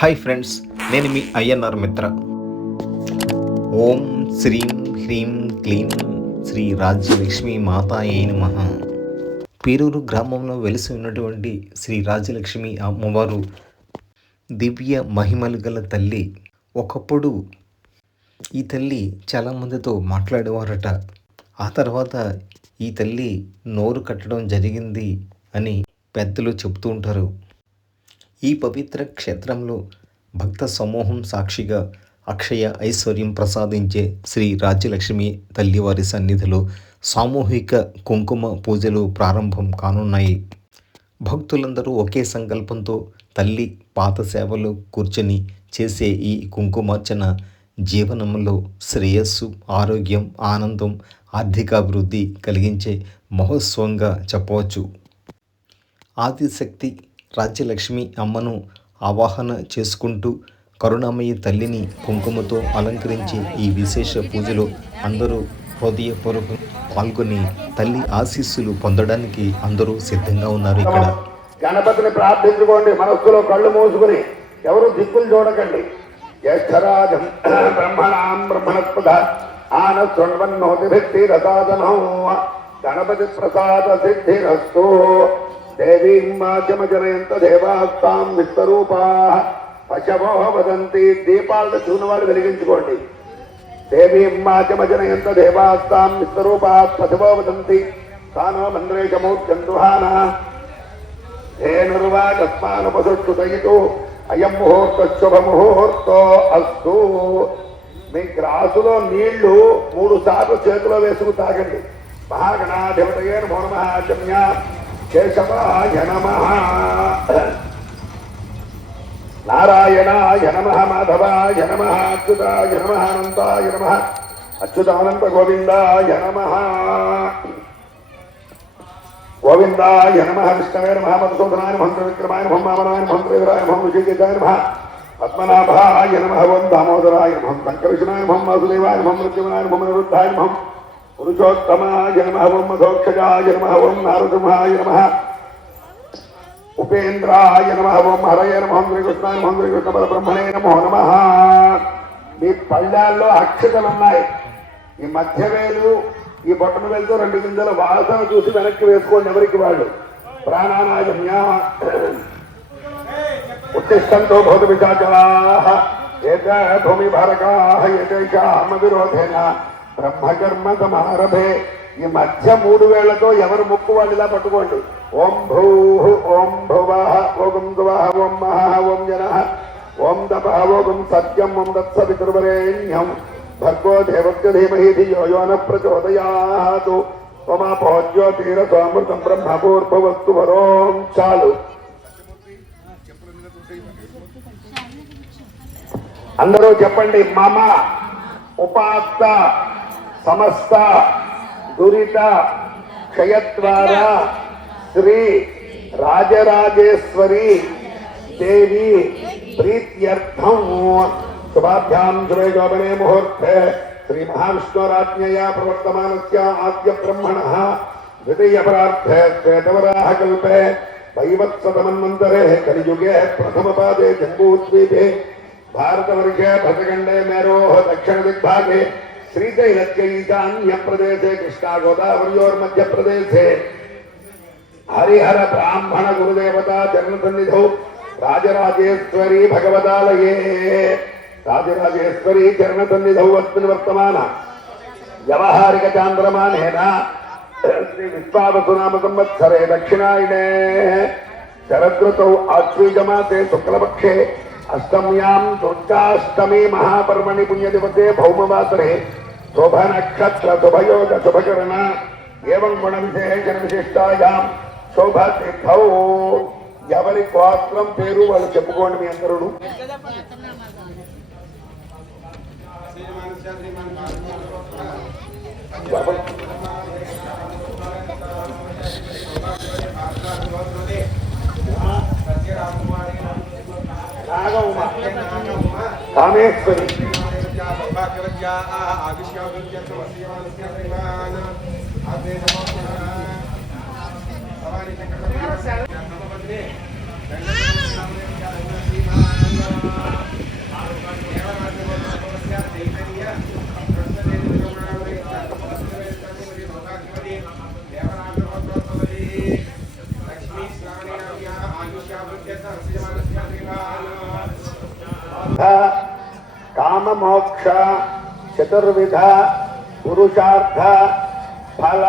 Hi friends, నేను మీ INR మిత్ర. ఓం శ్రీం హ్రీం క్లీం శ్రీ రాజ్యలక్ష్మి మాతాయే నమః. పేరూరు గ్రామంలో వెలిసి ఉన్నటువంటి శ్రీ రాజ్యలక్ష్మి అమ్మవారు దివ్య మహిమలు గల తల్లి. ఒకప్పుడు ఈ తల్లి చాలామందితో మాట్లాడేవారట. ఆ తర్వాత ఈ తల్లి నోరు కట్టడం జరిగింది అని పెద్దలు చెబుతూ ఉంటారు. ఈ పవిత్ర క్షేత్రంలో భక్త సమూహం సాక్షిగా అక్షయ ఐశ్వర్యం ప్రసాదించే శ్రీ రాజ్యలక్ష్మి తల్లివారి సన్నిధిలో సామూహిక కుంకుమ పూజలు ప్రారంభం కానున్నాయి. భక్తులందరూ ఒకే సంకల్పంతో తల్లి పాత సేవలు కూర్చొని చేసే ఈ కుంకుమార్చన జీవనంలో శ్రేయస్సు, ఆరోగ్యం, ఆనందం, ఆర్థికాభివృద్ధి కలిగించే మహోత్సవంగా చెప్పవచ్చు. ఆదిశక్తి రాజ్యలక్ష్మి అమ్మను ఆవాహన చేసుకుంటూ కరుణామయి తల్లిని కుంకుమతో అలంకరించి ఈ విశేష పూజలో అందరూ హృదయపూర్వకం పాల్గొని తల్లి ఆశీస్సులు పొందడానికి అందరూ సిద్ధంగా ఉన్నారు. ఇక్కడ గణపతిని ప్రార్థించుకోండి. మనస్సులో కళ్ళు మూసుకుని ఎవరు దిక్కులు చూడకండి. జ్యేష్ఠరాజం బ్రహ్మణాం బ్రహ్మణస్పద ఆనశృణ్వన్నోతిభిక్తి రసాదనం గణపతి ప్రసాద సిద్ధిరస్తు. దేవీం మాధ్యమజనయంత దేవాస్తాం విశ్వరూపా పశవో వదంతి. దీపాలను చూనవాళ్ళు వెలిగించుకోండి. దేవీం మాధ్యమజనయంత దేవాస్తాం విశ్వరూపా పశవో వదంతి తానో మంద్రేశమూర్చందుహాన ధేనుర్వా తస్మానుపసుష్టుతయితు అయం ముహూర్త శుభముహూర్తో అస్తు. మీ గ్రాసులో నీళ్లు 3 సార్లు చేతిలో వేసుకు తాగండి. మహాగణాధిపతయే నమో నమః. జమ్య కేశవాయ నమః, నారాయణాయ నమః, మాధవాయ నమః, అచ్యుతాయ నమః, అనంతాయ నమః, అచ్యుతానంత గోవిందాయ నమః, గోవిందాయ నమః, విష్ణవే నమః, మధుసూదనాయ నమః, విక్రమాయ నమః, వామనాయ నమః, త్రివిరాయ నమః, ఋషికేశాయ నమః, పద్మనాభాయ నమః, ఓం దామోదరాయ నమః, సంకర్షణాయ నమః, వాసుదేవాయ నమః, మృత్యుమనాయ నమః, నిరుద్ధాయ నమః, పురుషోత్తమాయ నమః, ఓం మధోక్షజాయ నమః, ఓం నారసింహాయ నమః, ఉపేంద్రాయ నమః, ఓం హరయ నమః, శ్రీకృష్ణాయ నమః, శ్రీకృష్ణ పరబ్రహ్మణే నమో నమః. మీ పళ్ళాల్లో అక్షతలున్నాయి. ఈ మధ్యవేలు, ఈ బొట్టన వేలుతో 2 గింజల వాసన చూసి వెనక్కి వేసుకోండి. ఎవరికి వాళ్ళు. ప్రాణానాయ ఉత్తిష్టంతో భూత విశాచలాః ఏత భూమి భారకాః ఏతైషామ విరోధేన బ్రహ్మకర్మ సమారభే. ఈ మధ్య 3 వేళ్లతో ఎవరు ముక్కు వాళ్ళు ఇలా పట్టుకోండి. ఓం భూ, ఓం భువః, ఓం దువః, ఓం మహః, ఓం జనః, ఓం తపః, ఓం సత్యం, ఓం తత్సవితుర్వరేణ్యం భర్గో దేవస్య ధీమహి ధియో యో నః ప్రచోదయాత్. ఓమాపో జ్యోతిరసోమృతం బ్రహ్మభూర్భువస్సు వరోం. చాలు. అందరూ చెప్పండి. మమ ఉపాత్త సమస్త దురిత క్షయద్వార శ్రీ రాజరాజేశ్వరి దేవి ప్రీత్యర్థం శుభాభ్యాం శుభేజోబనే ముహూర్తే శ్రీ మహావిష్ణురాజ్ఞయా ప్రవర్తమానస్య ఆద్య బ్రహ్మణః ద్వితీయ పరార్థే శ్వేతవరాహ కల్పే వైవత్సతమన్వంతరే కలియుగే ప్రథమ పాదే జంబూద్వీపే భారతవర్షే భరతఖండే మేరోః దక్షిణ దిగ్భాగే శ్రీశైలస్య ఈశాన్య ప్రదేశే కృష్ణా గోదావర్యోర్మధ్య ప్రదేశే హరిహర బ్రాహ్మణ గురుదేవతా చరణ సన్నిధౌ రాజరాజేశ్వరీ భగవదాలయే. రాజరాజేశ్వరీ చరణ సన్నిధౌ అస్మిన్ వర్తమాన వ్యవహారిక చాంద్రమానేన శ్రీ విశ్వావసునామ సంవత్సరే దక్షిణాయనే శరదృతౌ ఆశ్వీజమాసే శుక్లపక్షే అష్టమ్యాం దుర్గాష్టమి మహాపర్వణి పుణ్యదివసే భౌమవాసరే శోభనక్షత్ర శుభయోగ శుభకరణ ఏవం గుణ విశేషణ విశిష్టాయాం శోభతిథౌ. ఎవరి గోత్రం పేరు వాళ్ళు చెప్పుకోండి. మీ అందరూ కామేశ్వరి కామ మోక్ష చతుర్విధ పురుషార్థ ఫల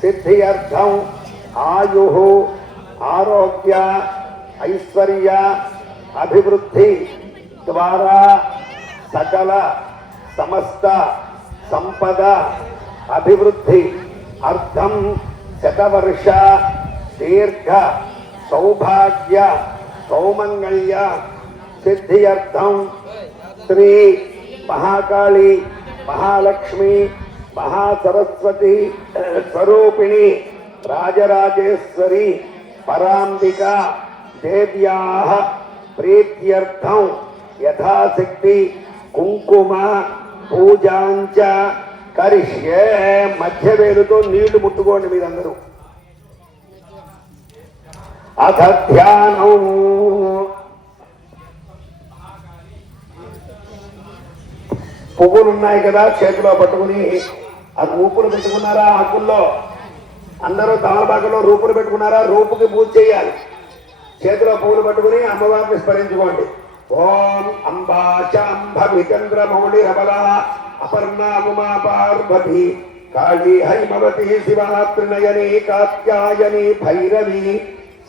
సిద్ధ్యర్థం ఆయు ఆరోగ్య ఐశ్వర్య అభివృద్ధి ద్వారా సకల సమస్త సంపద అభివృద్ధి అర్థం శతవర్ష దీర్ఘ సౌభాగ్య సౌమంగళ్య సిద్ధ్యర్థం శ్రీ మహాకాళి మహాలక్ష్మి మహాసరస్వతి స్వరూపిణి రాజరాజేశ్వరి పరాంబిక దేవ్యాః ప్రీత్యర్థం యథాశక్తి కుంకుమ పూజాంచ కరిష్యే. మధ్య వేలుతో నీళ్లు ముట్టుకోండి మీరందరూ. అథ ధ్యానం. పువ్వులు ఉన్నాయి కదా చేతిలో పట్టుకుని ఆ రూపులు పెట్టుకున్నారా? ఆకుల్లో అందరూ తమలపాకులో రూపులు పెట్టుకున్నారా? రూపుకి పూజ చేయాలి. చేతిలో పువ్వులు పట్టుకుని అమ్మవారిని స్మరించుకోండి. ఓం అంబాచాంభవి చంద్రమౌళి రబల అపర్ణా ఉమా పార్వతి కాళీ హైమవతి శివా త్రినయని కాత్యాయని భైరవి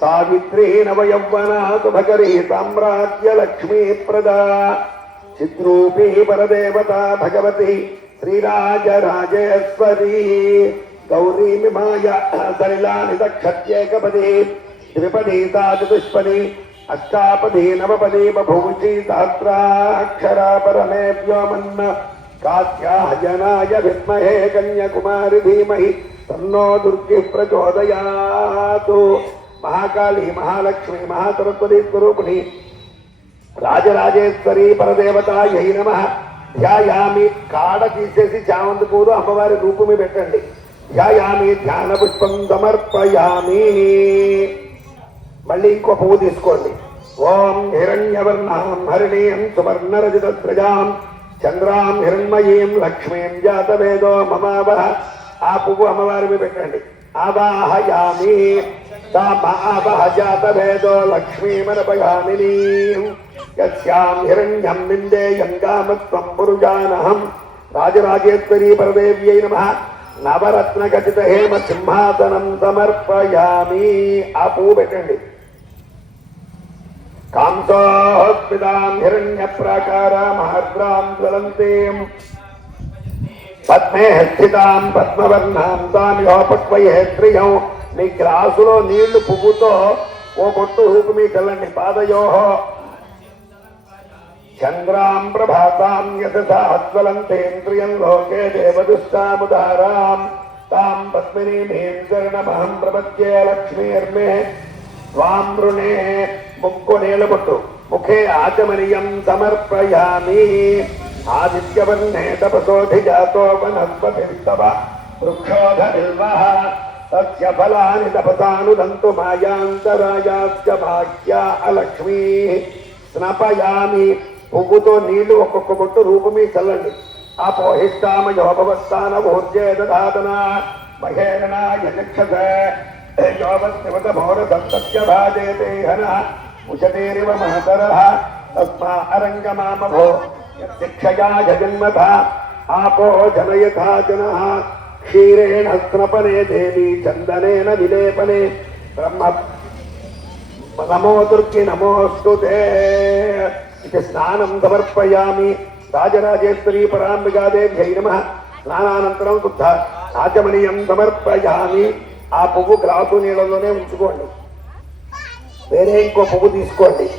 సావిత్రీ నవయౌవనా శుభకరీ సామ్రాజ్య లక్ష్మీ ప్రదా చిద్రూపీ పరదేవత భగవతి శ్రీరాజరాజేశ్వరీ గౌరీ మిమాయ సలిలాని దక్షత్యేకపది ద్విపది చతుష్పది అష్టాపది నవపది బభూషి సహస్రాక్షరా పరమే వ్యోమన్న కాత్యాయనాయ విద్మహే కన్యాకుమారి ధీమహి తన్నో దుర్గి ప్రచోదయాతు. మహాకాళి మహాలక్ష్మి మహాసరస్వతి స్వరూపిణి రాజరాజేశ్వరి పరదేవతాయై నమః. ధ్యాయామి. కాడ తీసేసి చామంతి పూలు అమ్మవారి రూపమి పెట్టండి. ధ్యాయామి ధ్యాన పుష్పం సమర్పయామి. మళ్ళీ ఇంకో పువ్వు తీసుకోండి. ఓం హిరణ్యవర్ణాం హరిణీయం సువర్ణరజితస్రజాం చంద్రాం హిరణ్మయీం లక్ష్మీం జాతవేదో మమావహ. ఆ పువ్వు అమ్మవారిని పెట్టండి. ఆవాహయామి తామావహ జాతవేదో లక్ష్మీమనపగామినీం యస్యాం హిరణ్యం నిందేయం కామత్వం పురుజానహం. రాజరాజేశ్వరీ పరదేవ్యై నమః. నవరత్న ఖచిత హేమ సింహాసనం సమర్పయామి. ఆ పువ్వు పెట్టండి. కాంసోస్మితాం హిరణ్య ప్రాకారాం మహర్ద్రాం జ్వలంతీం పద్మే స్థితాం పద్మవర్ణాం తామిహో పక్వయే త్రియం. మీ గ్లాసులో నీళ్లు పువ్వుతో ఓ పొట్టు రూపమి చల్లండి. పాదయోహో చంద్రాం ప్రభాతాం యథాజ్వలంతేంద్రియం లోకే దేవదుష్టాముదారాం తాం పద్మినీమీం శరణమహం ప్రపద్యే లక్ష్మీర్మే త్వాం వృణే. ముక్కు నీళ్ళ పొట్టు. ముఖే ఆచమనీయం సమర్పయామి. ఆదిత్యవర్ణే తపసోధిజాతో వనస్పతిస్తవ వృక్షోధనిల్వః తస్య ఫలాని తపసానుదంతు మాయాంతరాయాస్య భాగ్యా అలక్ష్మీ. స్నపయామి. పువ్వుతో నీళ్లు ఒక్కొక్క బొట్టు రూపమి చల్లండి. అపోహిష్టామయోభవస్థాన ఊర్జే దధాతన మహేరణాయ చక్షస యోవస్తివత భౌరసప్తస్య భాజేతే హన ఉషతేరివ మహతరః తస్మా అరంగమామభో యక్షయా జన్మథ ఆపో జనయథా జనః క్షీరేణ స్నపనే దేవి చందనేన విలేపనే బ్రహ్మ నమో దుర్గి నమోస్తుతే. ఇది స్నానం సమర్పయామి. రాజరాజేశ్వరీ పరాంబికాదేవ్యై నమః. స్నానానంతరం శుద్ధ ఆచమనీయం సమర్పయామి. ఆ పువ్వు గ్లాసు నీళ్ళలోనే ఉంచుకోండి. వేరే ఇంకో పువ్వు తీసుకోండి.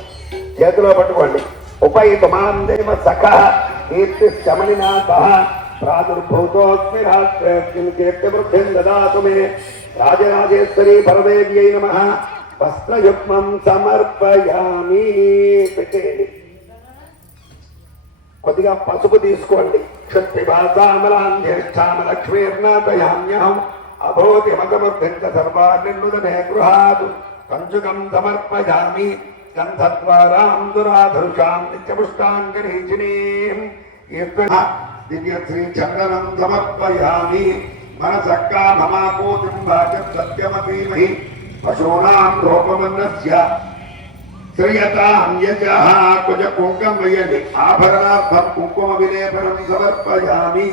చేతిలో పట్టుకోండి. ఉపైతమాం దేవ సఖః కీర్తిశ్చమనినాథః ప్రాదుర్భూతోస్మి రాష్ట్రేస్మిన్ కీర్తివృద్ధిం దదాతు మే. రాజరాజేశ్వరీ పరదేవ్యై నమః. వస్త్రయుగ్మం సమర్పయామి. పెట్టేయండి. కొద్దిగా పసుపు తీసుకోండి. క్షత్రివాసామలాంధ్యష్టామ లక్ష్మీర్నాథయామ్యహం అభోతిమగమభ్యంత సర్వాన్నిర్నుదనే గృహాత్. కంచుకం సమర్పయామి. గంధద్వారాం దురాధరుషాం నిత్యపుష్టాంగరీచినీం. దివ్యశ్రీ చందనం సమర్పయామి. మనసక్కామమాపోతిం వాచ సత్యమధీమహి పశూనాం రూపమన్నస్య శ్రియతాం యజః కుజ కుంకుమయని ఆభరణార్థం కుంకుమ విలేపనం సమర్పయామి.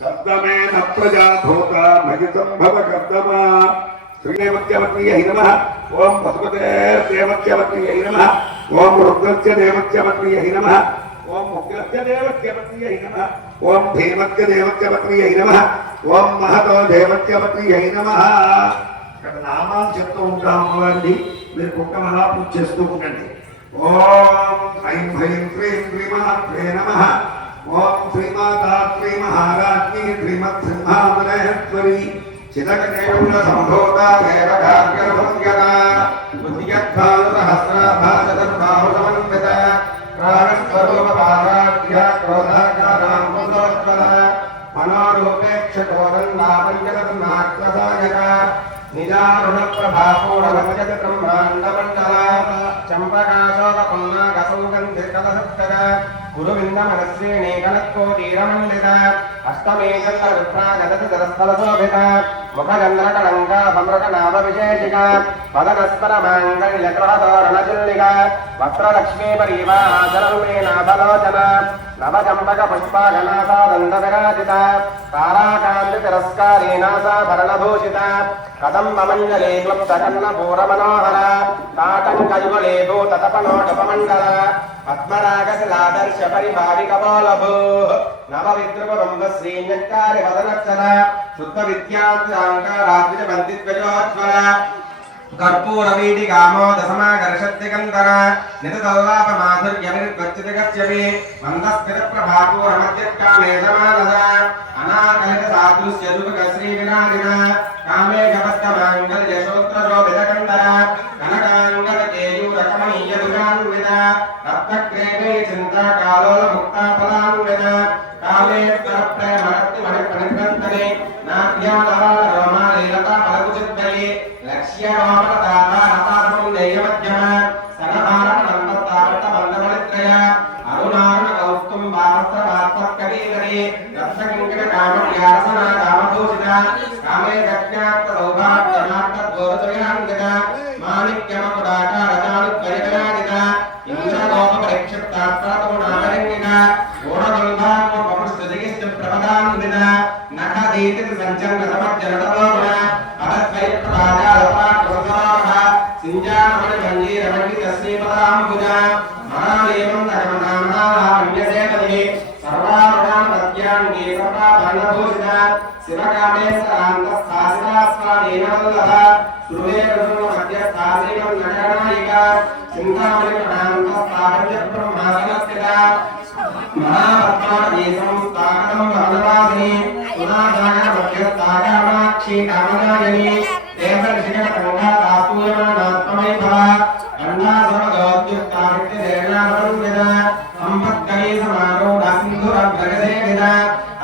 కర్దమేన ప్రజాభూత మయి సంభవ కర్దమా. శ్రీదేవత్యవత్యై నమః. ఓం పశుపతే దేవత్యవత్యై నమః. ఓం రుద్రస్య దేవత్యవత్యై నమః. ఓం ఉగ్రస్య దేవత్యవత్యై నమః. ఓం భీమస్య దేవత్యవత్యై నమః. ఓం మహతో దేవత్యవత్యై నమః. ఇక్కడ నామాలు చెప్తూ ఉంటాము అండి, మీరు కుంకుమలా పూజ చేస్తూ ఉండండి. ఓం హ్రైం హ్రైం శ్రీం శ్రీమాత్రే నమః. ఓం శ్రీమాతా శ్రీ మహారాజ్ఞి శ్రీమత్ సింహాసనేశ్వరి చిదకదేవుల సంభూత దేవకార్యసంగత బుద్ధియత్తాల సహస్రాభాసదర్భావ సమన్విత ప్రాణస్వరూప పారాధ్య క్రోధాకారాం పుంసవత్సల మనోరూపేక్షకోరన్నాపంచరత్నాత్మసాయక నిజారుణ ప్రభాపూరవజత బ్రహ్మాండమండల చంపకాశోకపున్నాగసౌగంధికలసప్తర గురువింద మనశ్రేణీ కనత్కోటీరమండిత అష్టమే చంద్ర విభ్రాగత జలస్థలశోభిత ముఖచంద్రకళంక భమ్రకనాభ విశేషిక పదనస్పర మాంగళ్యగ్రహతోరణచుల్లిక వస్త్రలక్ష్మీ పరీవాచరమే నాభలోచన నవచంపక పుష్పాగనాసాదండ విరాజిత తారాకాంతి తిరస్కారీ నాసాభరణభూషిత కదంబమంజలే క్లుప్త కన్న పూరమనోహర తాటంకయుగలే భూతతపనోటపమండల పద్మరాగశిలాదర్శ పరిభావికబోలభూ నవ విద్రుపబంబ శ్రీఞంకారి వదనక్షర శుద్ధ విద్యాంకారాద్విజ బందిద్వయోజ్వల కర్పూర వీటికామోద సమాకర్షత్తికందర నితల్లాప మాధుర్య వినిర్గచ్చిత గచ్చవి మందస్మిత ప్రభాపూర మధ్యకామే సమానద అనాకలిత సాదృశ్య దుఃఖ శ్రీ వినాదిన కామే గమస్త మాంగళ్య శోత్ర శోభిత కందర కనకాంగద కేయూర కమనీయ దురాన్విత రత్నక్రేమే చింతా కాలోల ముక్తా ఫలాన్విత కామే ప్రేమరత్తి మణిప్రణిగ్రంథనే నాట్యాలవాల రోమాలీలత పలకుచిద్వయే లక్ష్యరోమతాతారతారమం నైయమధ్యమ సనభారపణంతారట మందమలిత్రయ అరుణారుణ కౌస్తుంభాస్త్రవాత్మకరీకరే రత్నకింకణ కామర్యాసనా కామభూషిత కామే దక్షార్థ సౌభాగ్యమార్థ గోరతుర్యాంగిత మాణిక్యమకుడాకారచానుత్వరికరాజిత ఇంద్రలోక పరిక్షిప్తాత్మతమునామలింగిక గోడగంధాత్మపమృష్టిజిగిష్ట ప్రపదాన్విత నఖదీతి సంచన్న సమజ్జనతమోగుణ అదద్వైప్రదాజాలపాకృతమోహ సింజానమణి మంజీరమణి తస్మీపదాంబుజ మహాదేవం నగమనామనామన్యసేపది సర్వారుణాం తద్యాన్గే సర్వాభరణభూషిత శివకామేశ్వరాంతస్థాసితాస్వాదీనవల్లభ శృవేరుణ మధ్యస్థాశ్రీమం నగరనాయిక చింతామణి ప్రణాంతస్థాపంచ బ్రహ్మాసనస్థిత మహాపద్మావతి సంస్థాగతం భవనవాసిని సునాసాగర మధ్యస్థాగమాక్షి కామనాయని దేవర్షిగణ కంఠాతాపూయమానాత్మమై భవ అన్నాసమదోద్యుక్తామిత్య దేనాసంవిద సంపత్కరీ సమారూఢ సింధురభ్రగసేవిద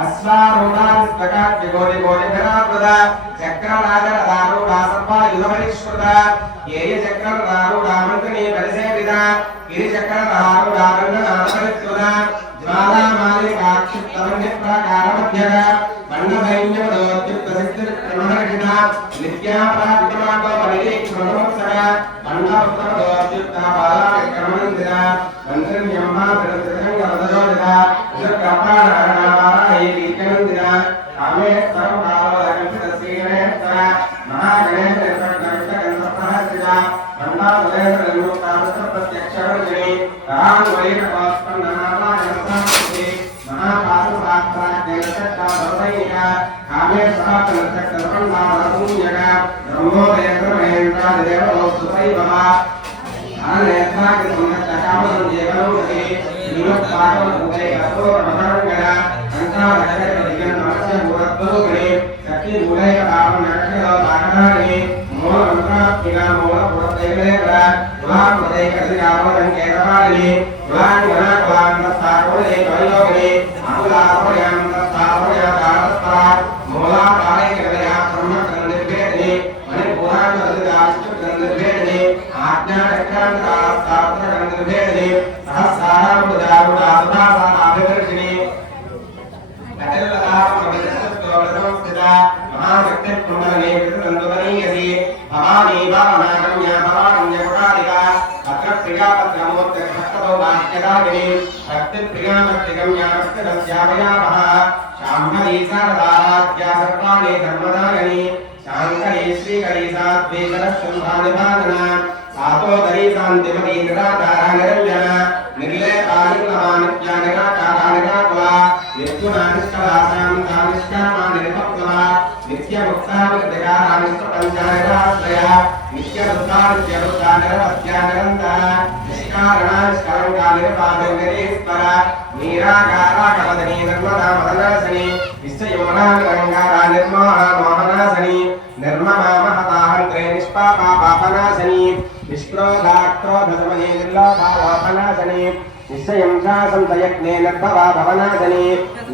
అశ్వారూఢాస్పకాట్యగోళిగోళిభిరావృత చక్రరాజరదారూఢ సర్వాయుధపరిష్కృత ఏయ చక్రరదారూఢామంత్రిణీ పరిసేవిత గిరిచక్రరదారూఢాగండనాథపరిత్రుత జ్వాలామాలికాక్షిప్తమన్యప్రాకారమధ్యగ బండభైన్యమదోద్యుక్తశక్తిర్క్రమహర్షిత నిత్యాపరాక్రమాటోపనిరీక్షణోత్సవ బండపుత్రమదోద్యుక్తాపాలాక్రమణందిత మంత్రిణ్యమ్మాభిరృతిరంగరదజోదిత విదుర్కపాణకరణావారాయీకీర్తనందిత కామేశ్వరం కాలవదకంసిత శ్రీగణేశ్వర మహాగణేశ్వర బండాసురేంద్రనిర్ముక్తామస్త ప్రత్యక్షవర్జిని రాంవైకపాస్పన్ననామాయనసాంస్కృతి మహాపాదపాత్రాజ్ఞేషట్టాభవైక కామేశ్వరాత్మనక్షత్రపండావరసూయక బ్రహ్మోదయేంద్రమహేంద్రాదిదేవలోసుతైభవ ఆనేత్రాకి సంగతకామసంజీవనోదతి శ్రీమత్పాఠవసుదైకసోరమకరంగర కంఠాదగరికదిగన్ నమస్య మూలత్వరూపిణి శక్తి మూలైకపాపం నక్షలో సాగరాణి మూలమంత్రాత్మిక మూలపురదైవేకర పురాణదైకసికామలంకేతవాణి పురాణగణాకులాంతస్థాకోదైకవయోగిని అకులాపర్యాంతస్థాపర్యాదారస్తర మూలాపారైకరయా బ్రహ్మగ్రంథిర్భేదిని మణిపురాణదలిదాశ్చగ్రంథిర్భేదిని ఆజ్ఞాచక్రాంతస్థాపగ్రంథిర్భేదిని సహస్రారాముదారుడాసుభాసాభివర్షిణి మహాశక్తికుండలీ భవానీ భావనాగమ్య భవాన్యపురాధిక భద్రప్రియ वाक्यदायिनी भक्तिप्रिया भक्तिगम्या भक्तिरस्यावयावः शाम्भवी शारदाराध्या सर्वाणि धर्मदायिनी शाङ्करी श्रीकरी साध्वी सरशुम्भानिभानना सातोदरी शान्तिमती निराकारा निरञ्जना निर्लेपा निर्मला नित्या निराकारा निराकुला निर्गुणा निष्कला शान्ता निष्कामा निरपक्वला नित्यमुक्ता निर्विकारा निष्प्रपञ्चा निराश्रया नित्यबुद्धा नित्यबुद्धा निरवत्या निरन्तरा निष्कारणा निष्कलङ्का निरपादो निरीश्वरा निराकारा कमदनी निर्मला मदनासनी निश्चयोना निरङ्गारा निर्मोहा मोहनासनी निर्ममा महताहन्त्रे निष्पापा पापनाशनी निष्क्रोधा क्रोधसमये निर्लोभा लोभनाशनी निश्चयं शासंसयज्ञे निर्भवा भवनाशनी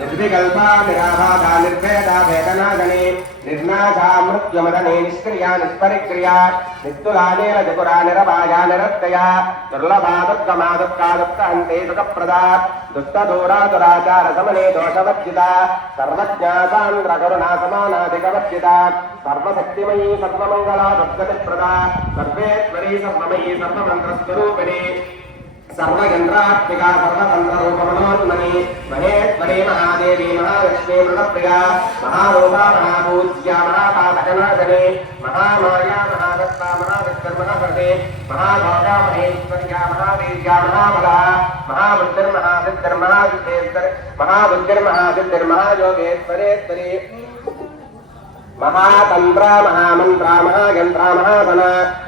निर्विकल्पा निराबाधा निर्भेदा भेदनाशनी निर्नाशा मृत्युमदने निष्क्रिया निष्परिक्रिया निस्तुला निरजकुरा निरपाया निरत्यया दुर्लभा दुर्गमा दुःखा दुःखहन्ते सुखप्रदा दुष्टदूरा दुराचार समने दोषवर्जिता सर्वज्ञा सान्द्र करुणा समानाधिकवर्जिता सर्वशक्तिमयी सर्वमङ्गला दुर्गतिप्रदा सर्वेश्वरी सर्वमयी सर्वमन्त्रस्वरूपिणी सर्वयन्त्रात्मिका सर्वतन्त्ररूपमनोन्मनी महेश्वरी महादेवी महालक्ष्मी मृगप्रिया महारूपा महापूज्या महापातकनाशनी महामाया महादत्ता महाविष्णुर्महाप्रदे महाभोगा महेश्वर्या महावीर्या महाबला महाबुद्धिर्महासिद्धिर्महायोगेश्वरेश्वरी महातंत्र महामंत्र महायंत्र महाधन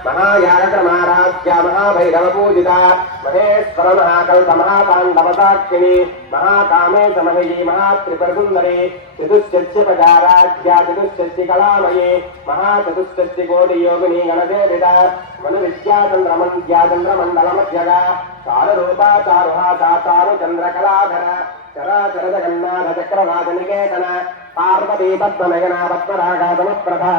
महायागमाराध्या महाभैरव पूजिता महेश्वर महाकल्प महापांडव साक्षिणी महाकामेश महयी महात्रिपुरसुंदरी चतुष्षष्टिपजाराध्या चतुष्षष्टि कलामयी महाचतुष्षष्टि कोटि योगिनी गणदेविता मनुविद्या चंद्रमंद्या चंद्रमंडलमध्यगा चारुरूपा चारुहासा चारुचंद्रकलाधर चराचर जगन्नाथ चक्रवादनिकेतन पार्वती पद्मनयना पद्मरागातमप्रभा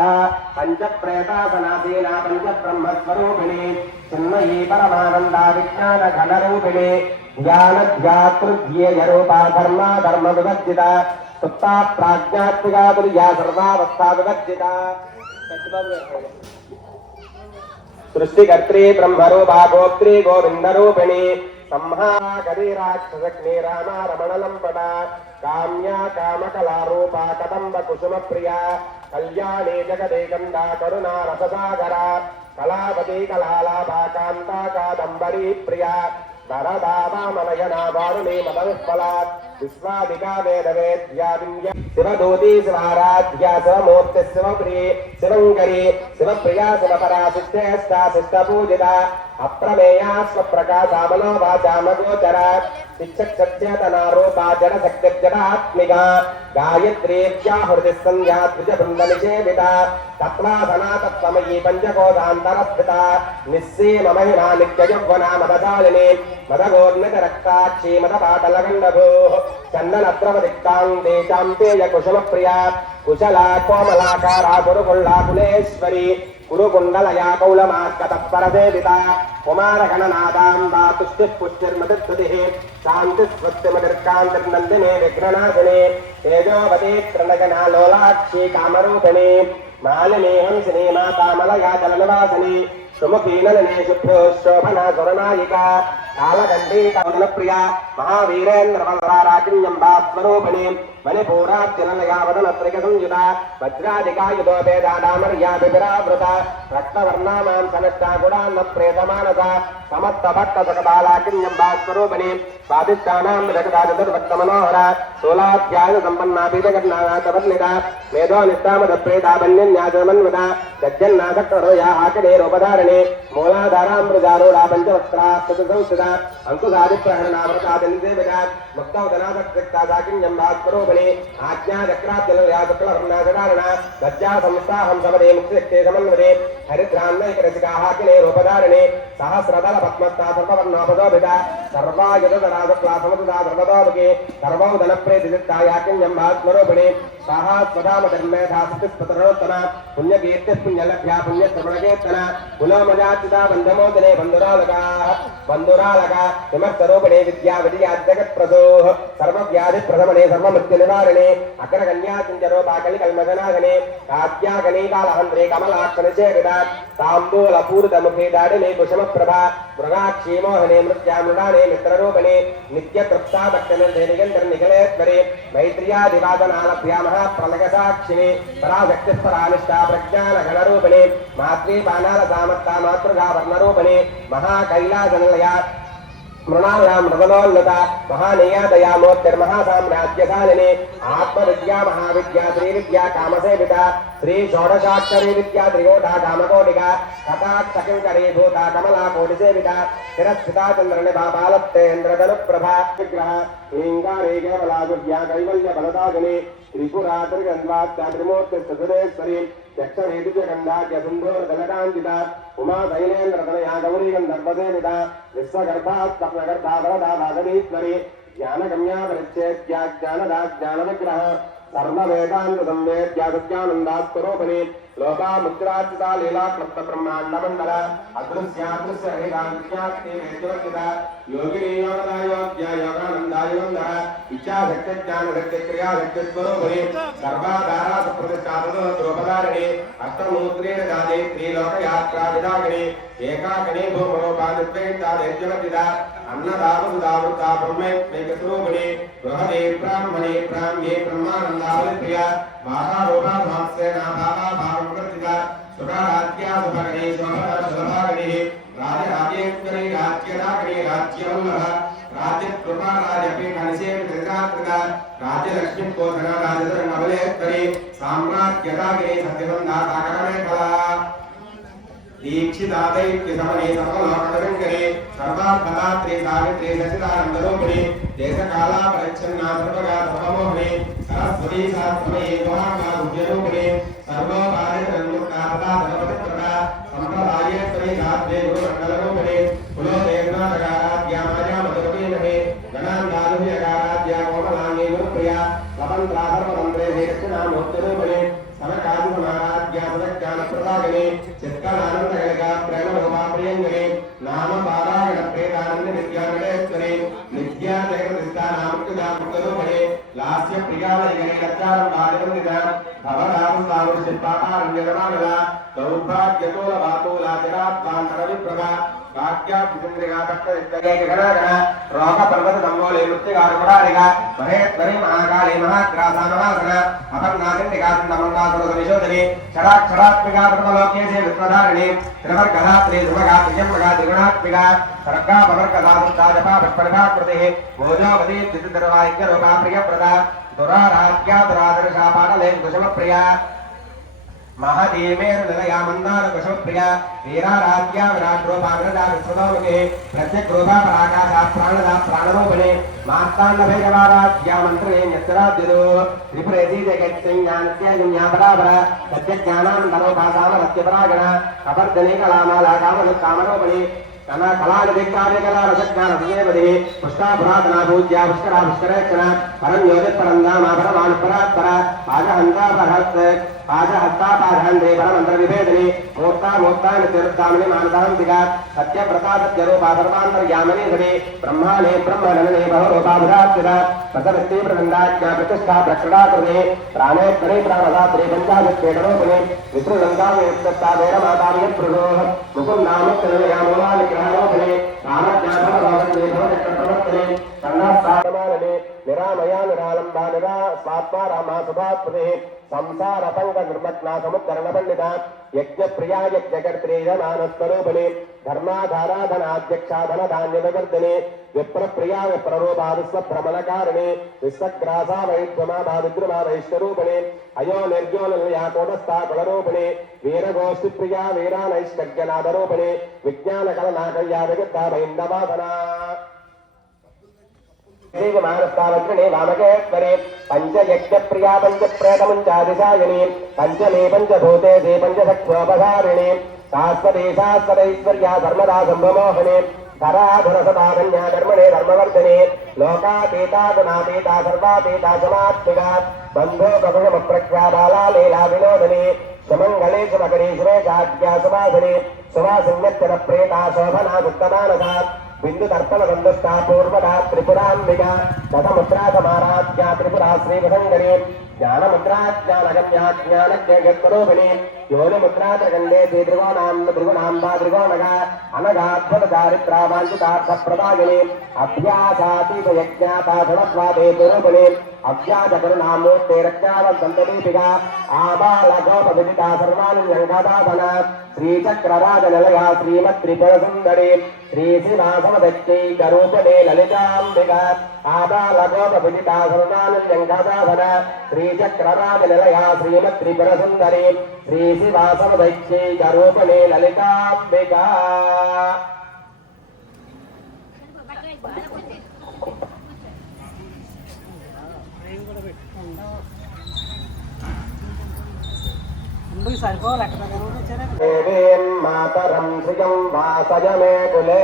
पंचप्रेतासनासीना पंचब्रह्मस्वरूपिणी चिन्मयी परमानंदा विज्ञान घनरूपिणी ज्ञानध्यातृध्येयरूपा धर्मा धर्मविवर्जिता सुप्ता प्राज्ञात्मिका तुर्या सर्वावस्था विवर्जिता सृष्टिकर्त्री ब्रह्मरूपा गोत्री गोविंदरूपिणी संहाकरी राक्षसग्नि रामा रमणलंपटा काम्या कामकलारूपा कदम्ब कुसुम प्रिया कल्याणी जगदेकंदा करुणा रससागरा कलावती कलालाभा कांता कादंबरी प्रिया वरदा वामनयना वारुणी मदविह्वलात् विश्वादिका वेदवेद्या विन्या शिवदूती शिवाराध्या शिवमूर्ति शिवप्रिये शिवङ्करी शिवप्रिया शिवपरा शिष्टेष्टा शिष्टपूजिता अप्रमेया स्वप्रकाशामनोवाचामगोचरा शिक्षक्षत्यतनारूपा जडशक्तिर्जडात्मिका गायत्रीत्या हृदिसंज्ञा द्विजबृन्दनिषेविता तत्त्वासना तत्त्वमयी पञ्चकोशान्तरस्थिता निःसीममहिमा नित्ययौवना मदशालिनी मदगोर्नितरक्ताक्षी मदपाटलगण्डभूः चन्दनद्रवदिक्ताङ्गे चाम्पेयकुसुमप्रिया कुशला कोमलाकारा गुरुकुल्ला कुलेश्वरी कुरुकुण्डलया कौलमार्कतत्परसेविता कुमारगणनादाम्बा तुष्टिः पुष्टिर्मतिस्तुतिः शान्तिस्वस्तिमतिर्कान्तिर्नन्दिने विघ्ननाशिनी तेजोवती प्रणयना लोलाक्षी कामरूपिणी मालिनी हंसिनी माता मलया जलनिवासिनी सुमुखी नलिनी शुभ्रो शोभना सुरनायिका कालगण्डी कौलप्रिया महावीरेन्द्रवल्लाराकिन्यम्बा स्वरूपिणी मणिपूरात्यनलया वदनत्रिकसंयुता वज्रादिका युधोपेदाडामर्याभिरावृता रक्तवर्णामां सनष्टा गुणान्नप्रेतमानसा समस्तभक्तसकबालाकिन्यम्बा स्वरूपिणी स्वादिष्टानां जगदा चतुर्भक्तमनोहरा सोलाध्याय सम्पन्ना बीजगन्नाथवर्णिता मेधोनिष्ठामदप्रेता बन्यन्यासमन्विता गज्जन्नाथक्रोया हाकिनेरोपधारिणी मूलाधारामृजारूढा पञ्चवक्त्रा चतुर्संस्थिता अंकुशादिप्रहरणावृतादिनिदेविता मुक्तौदनादक्ता साकिन्यम्बा स्वरूपिणी आज्ञाचक्राद्यलया शुक्लवर्णासधारणा गज्जा संस्था हंसवदे मुक्तिशक्ते समन्वते हरिद्रान्नैकरसिका हाकिनेरोपधारिणी सहस्रदल पद्मस्था सर्ववर्णोपशोभिता सर्वायुधधरा शुक्ला समतुता सर्वतोमुखे सर्वौदनप्रेतिचित्ता याकिन्यम्बा स्वरूपिणी साहा स्वधामधर्मेधा सतिस्पतरोत्तमा पुण्यकीर्तिः पुण्यलभ्या पुण्यश्रवणकीर्तना कुलोमजाचिता बन्धमोदने बन्धुरालका विमर्शरूपिणे विद्या विजयाद्जगत्प्रसोः सर्वव्याधिप्रशमने सर्वमृत्युनिवारिणे अग्रगण्याचिञ्जरोपा कलिकल्मषनाशने कात्यागनी कालहन्त्रे कमलाक्षनिषेविता ताम्बूलपूरितमुखे दाडिने कुसुमप्रभा मृगाक्षीमोहने मृत्यामृडाने मित्ररूपिणे नित्यतृप्ता भक्तनिर्धनिगन्धर्निखलेश्वरे मैत्र्यादिवादनालभ्यामः प्रलयसाक्षिणे पराशक्तिः परानिष्ठा प्रज्ञानगणरूपिणे मातृपानालसामत्ता मातृगा वर्णरूपिणे महाकैलासनिलया मृणायां मृगलोल्लता महानीया दयामोत्तिर्महासाम्राज्यशालिनी आत्मविद्या महाविद्या श्रीविद्या कामसेविता श्री षोडशाक्षरी विद्या त्रिकोटा कामकोटिका कटाक्षकिंकरी भूता कमला कोटिसेविता स्थिरस्थिता चन्द्रनिभा बालत्तेन्द्रधनुप्रभा विग्रह ह्रीङ्गारे केवला गुह्या कैवल्य बलदागिनी त्रिपुरा त्रिगन्धात्या त्रिमूर्तिस्तुतेश्वरी यक्षवेदिजगन्धाद्य सिन्धूर्दलकाञ्चिता उमा शैलेन्द्रतनया गौरी गन्धर्वसेविता विश्वगर्भात्मगर्भा वरदा भागवीश्वरी ज्ञानगम्या परिच्छेद्या ज्ञानदा ज्ञानविग्रह सर्ववेदान्तसंवेद्या सत्यानन्दास्वरूपिणी लोकामुद्राचिता लीला क्लप्त ब्रह्माण्डमण्डल अदृश्यादृश्यहरिकान्त्यात्मेवेद्योगिता योगिनी योगदा योग्या योगानन्दा योगः इच्छाशक्तिज्ञानशक्तिक्रियाशक्तिस्वरूपिणी सर्वाधारा सुप्रतिष्ठापनो द्रौपदारिणी अष्टमूत्रेण जाते त्रिलोकयात्राविदागिनी एकाकिनी भूमरोपादित्वेता देव्यवर्तिता अन्नदावसुदावृता ब्रह्मेत्मेकस्वरूपिणी बृहदे ब्राह्मणे ब्राह्म्ये ब्रह्मानन्दावलिप्रिया महारोपा भास्येना भावा भावकृतिका सुखाराध्या सुभगणे शोभना शोभागणे राजराजेश्वरी राज्यरागिणी राज्यवल्लभ राज्यकृपा राजपीठनिषेवितृकात्रिका राज्यलक्ष्मी पोषणा राजधर्मबलेश्वरी साम्राज्यदागिनी सत्यसन्धा सागरमेखला दीक्षितादैक्यसमने सर्वलोकशङ्करे सर्वात्मदात्रे सावित्रे सचिदानन्दरूपिणे देशकालापरिच्छन्ना सर्वगा सर्वमोहिने सरस्वती सहस्रमये महाकारुण्यरूपिणे सर्वोपादितन्मुक्तापदा सर्वपतिप्रदा सम्प्रदायेश्वरी साध्वे गुरुमण्डलरूपिणे कुलोदेवनाथकाराध्या माया मधुरवीमहे गणान्दालुभ्यकाराध्या कोमलाङ्गी गुरुप्रिया स्वतन्त्रा सर्वतन्त्रे दक्षिणामूर्तिरूपिणे समकादिसमाराध्या सदज्ञानप्रदागिने चित्तनानन्दगणिका प्रेमरूपा प्रियङ्गिने नामपादागणप्रेतानन्दविद्यागणेश्वरे नित्याजयप्रतिष्ठा नामकृतामुक्तरूपिणे लास्यप्रियालयगणे लज्जारम्भादिवन्दिता भवदावसावशिल्पाकारण्यगणानला सौभाग्यतोलवातोलाचरात्मान्तरविप्रभा वाक्याभिचन्द्रिका भक्तविद्यगणगण रोगपर्वतदम्बोले मृत्तिकारुमुरारिका महेश्वरी महाकाली महाग्रासा महासन अपर्णाचण्डिका सिन्धमण्डासुरसविशोधने षडाक्षरात्मिका सर्वलोकेशे विश्वधारिणे त्रिवर्गधात्रे सुभगा त्रिजन्मगा त्रिगुणात्मिका सर्गा पवर्गदा दुष्टा जपा पुष्पनिभाकृतिः भोजोपदी द्वितिधर्वाक्यरूपा प्रियप्रदा दुराराध्या दुरादर्शा पाटले कुशलप्रिया महदीमेरुनिलया मन्दार कुशलप्रिया वीराराध्या विराट्रूपाग्रजा विश्वदौमुखे प्रत्यग्रूपा पराकाशा प्राणदा प्राणरूपिणे मार्ताण्डभैरवाराध्या मन्त्रिणे न्यस्तराद्युदो त्रिपुरेति जगत्संज्ञानस्याज्ञापरापर सत्यज्ञानानन्दरूपा सामरत्यपरागण अपर्जने कलामाला कामरूपिणे कलानिधिकार्यकला रसज्ञानसंयमति पुष्टा पुरातना पूज्या पुष्करा पुष्करेक्षण परं योजित परन्दामा परमाणुपरात्परा पाजहन्ता परहत् पाजहस्ता पाजहन्ते परमन्त्रविभेदिनी मूर्ता मूर्ता नित्यरुत्तामिनी मानसहन्तिका सत्यव्रता सत्यरूपा सर्वान्तर्यामिनी सति ब्रह्माणे ब्रह्मगणने बहुरूपा बुधात्मिका प्रसवित्ति प्रनन्दाज्ञा प्रतिष्ठा प्रक्षुडाकृते प्राणेश्वरी प्राणदात्री पञ्चाशत्पेटरूपिणी विष्णुलङ्कायुक्तस्था वेरमातावियत्प्रभोः मुकुन्दामुक्तनया मूलालिग्रहरोपिणे रामज्ञानभवन्दे भवचक्रप्रवर्तने कन्नास्थानमानने निरामया निरालम्बा निरा स्वात्मा रामा सुधात्पतिः संसार पंक निर्मग्ना समुद्धरण पंडिता यज्ञप्रिया यज्ञकर्त्री मानस्वरूपिणी धर्माधाराधनाध्यक्षा धनधान्य विवर्धिनी विप्रप्रिया विप्ररूपा विश्वभ्रमणकारिणी विश्वग्रासा वैद्यमा विद्रुमा वैश्वरूपिणी अयो निर्यो निलया कोटस्था कुलरूपिणी वीरगोष्ठिप्रिया वीरानैष्कर्यनादरूपिणी विज्ञानकलनाकल्या विगता वैन्दवासना मानस्तावग्रणे वामकेश्वरे पंचयज्ञप्रिया पंचप्रेतमुञ्चादिशायिनी पंचमे पंचभूतेषे पंचसख्योपधारिणी शाश्वते शाश्वतैश्वर्या धर्मदा सम्भमोहने धराधुरसदागन्या धर्मणे धर्मवर्धने लोकातीता गुणातीता सर्वातीता समात्मिका बन्धो प्रभुषमप्रख्या बाला लीला विनोदने सुमङ्गले शुभकरे सुरेशाद्या सुवासिने सुवासिन्यच्चर प्रेता शोभना सुप्तमानसा బిందు తర్పణ బంధస్థా పూర్వదా త్రిపురాంబిక దశముద్రా సమారాధ్యా త్రిపురా శ్రీవసంగరి జ్ఞానముద్రా జ్ఞానగమ్యా జ్ఞానజ్ఞస్వరూపిణి యోనిముద్రా త్రిగండే త్రిగుణాంబా త్రికోణగ అనగాధ్వత చారిత్రా వాంఛితార్థప్రదాయిని అభ్యాసాతీత యజ్ఞాతాగుణస్వాదే స్వరూపిణి అభ్యాసకరుణామూర్తేరజ్ఞావంతంతదీపిక ఆబాలగోపవిదితా సర్వాణ్యంగదాదన శ్రీచక్రరాజనిలయ శ్రీమత్రిపురసుందరి శ్రీశివాసమదచ్చైకరూపణే లలితాంబిక ఆబాలగోపవిదితా సర్వాణ్యంగదాదన శ్రీచక్రరాజనిలయ శ్రీమత్రిపురసుందరి శ్రీశివాసమదచ్చైకరూపణే లలితాంబిక. దేవీం మాతరం శ్రియం వాసయ మే కులే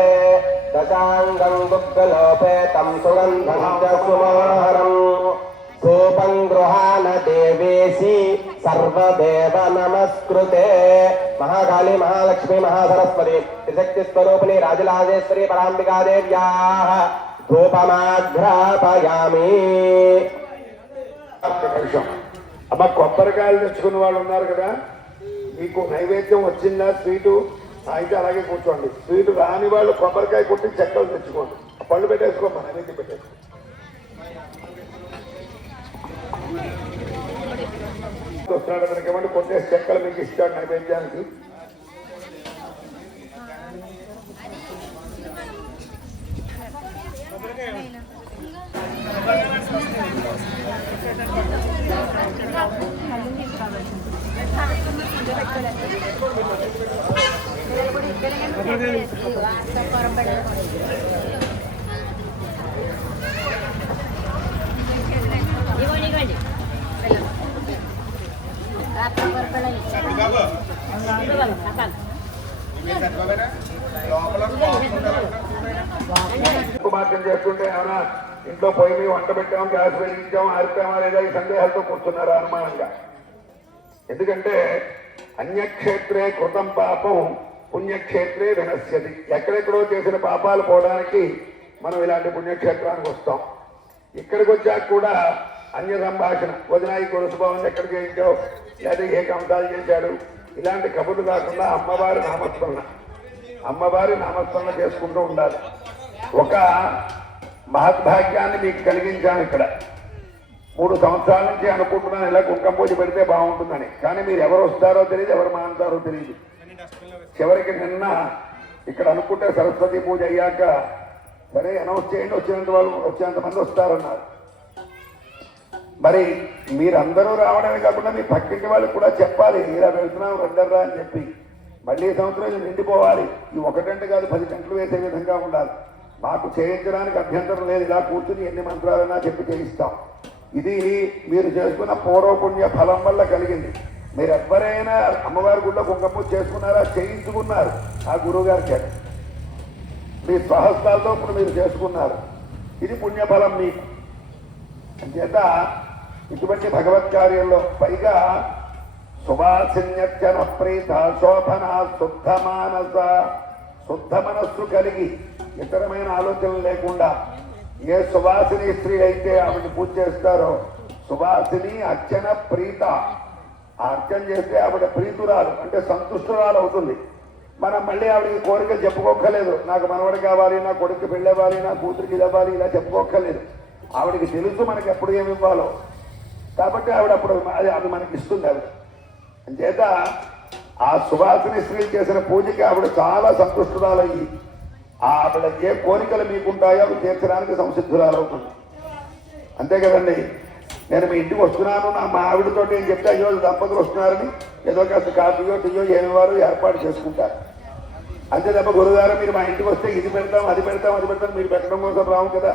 దశాంగం దుఃఖలోపేతం సుగంధం చ సుమోహరం ధూపం గృహాణ దేవేసి సర్వదేవ నమస్కృతే. మహాకాళి మహాలక్ష్మి మహాసరస్వతి త్రిశక్తి స్వరూపిణి రాజరాజేశ్వరి పరాంబికాదేవ్యాః ధూపమాఘ్రాపయామి. అమ్మ కొబ్బరికాయలు తెచ్చుకున్న వాళ్ళు ఉన్నారు కదా, మీకు నైవేద్యం వచ్చిందా స్వీటు అయితే అలాగే కూర్చోండి. స్వీటు రాని వాళ్ళు కొబ్బరికాయ కొట్టి చెక్కలు తెచ్చుకోండి, పళ్ళు పెట్టేసుకోమ్మా, నైవేద్యం పెట్టేసుకో. వస్తున్నాడు అతనికి ఏమంటే కొట్టేసి చెక్కలు మీకు ఇస్తాడు నైవేద్యానికి. మార్గం చేస్తుంటే ఏమైనా ఇంట్లో పొయ్యి మీద వంట పెట్టాము, గ్యాస్ వెలిగించాము, ఆరిపామా లేదా ఈ సందేహాలతో కూర్చున్నారు అనుమానంగా. ఎందుకంటే అన్యక్షేత్రే కృతం పాపం పుణ్యక్షేత్రే వినశ్యతి. ఎక్కడెక్కడో చేసిన పాపాలు పోవడానికి మనం ఇలాంటి పుణ్యక్షేత్రానికి వస్తాం. ఇక్కడికి వచ్చాక కూడా అన్య సంభాషణ, వదినాయి కొడుసుబాబు ఎక్కడికి చేయించావు లేదా ఏ కంసాలు చేశాడు, ఇలాంటి కబుర్లు కాకుండా అమ్మవారి నామస్మరణ చేసుకుంటూ ఉండాలి. ఒక మహద్భాగ్యాన్ని మీకు కలిగించాను. ఇక్కడ 3 సంవత్సరాల నుంచి అనుకుంటున్నాను ఇలా కుంకం పూజ పెడితే బాగుంటుందని, కానీ మీరు ఎవరు వస్తారో తెలియదు, ఎవరు మానుతారో తెలియదు. చివరికి నిన్న ఇక్కడ అనుకుంటే సరస్వతి పూజ అయ్యాక సరే అనౌన్స్ చేయండి, వచ్చేంత మంది వస్తారన్నారు. మరి మీరందరూ రావడమే కాకుండా మీ పక్కింటి వాళ్ళకి కూడా చెప్పాలి, ఇలా వెళ్తున్నాం రండర్రా అని చెప్పి. మళ్ళీ ఈ సంవత్సరం ఇది నిండిపోవాలి. ఈ 1 గంట కాదు 10 గంటలు వేసే విధంగా ఉండాలి. మాకు చేయించడానికి అభ్యంతరం లేదు, ఇలా కూర్చుని ఎన్ని మంత్రాలన్నా చెప్పి చేయిస్తాం. ఇది మీరు చేసుకున్న పూర్వపుణ్య ఫలం వల్ల కలిగింది. మీరు ఎవరైనా అమ్మవారి గుళ్ళో కుంకుమ చేసుకున్నారా? చేయించుకున్నారు ఆ గురువుగారి చేత, మీ స్వహస్తాలతో ఇప్పుడు మీరు చేసుకున్నారు. ఇది పుణ్యఫలం మీకు. అంచేత ఇటువంటి భగవత్ కార్యంలో పైగా సువాసిన్యర్చన ప్రీత శోభన శుద్ధ మనస్సు కలిగి ఇతరమైన ఆలోచనలు లేకుండా ఏ సువాసిని స్త్రీ అయితే ఆవిడని పూజ చేస్తారో సువాసిని అర్చన ప్రీత, ఆ అర్చన చేస్తే ఆవిడ ప్రీతురాలు అంటే సంతుష్టురాలు అవుతుంది. మనం మళ్ళీ ఆవిడకి కోరికలు చెప్పుకోక్కర్లేదు. నాకు మనవడు కావాలి, నా కొడుకు పెళ్ళవ్వాలి, నా కూతురికి ఇది అవ్వాలి, ఇలా చెప్పుకోక్కర్లేదు. ఆవిడకి తెలుసు మనకి ఎప్పుడు ఏమి ఇవ్వాలో, కాబట్టి ఆవిడ అప్పుడు అది మనకి ఇస్తుంది. ఆవిడ అంచేత ఆ సువాసిని స్త్రీ చేసిన పూజకి ఆవిడ చాలా సంతుష్టురాలయ్యి ఆవిడ ఏ కోరికలు మీకుంటాయో అవి తీర్చడానికి సంసిద్ధురాలవుతుంది. అంతే కదండి. నేను మీ ఇంటికి వస్తున్నాను, మా ఆవిడతో ఏం చెప్తే అయ్యో దంపతులు వస్తున్నారని ఏదో కాస్త కాఫీయో టీయో ఏమివారు ఏర్పాటు చేసుకుంటారు. అంతే తప్ప గురుగారు మీరు మా ఇంటికి వస్తే ఇది పెడతాం అది పెడతాం మీరు పెట్టడం కోసం రావు కదా.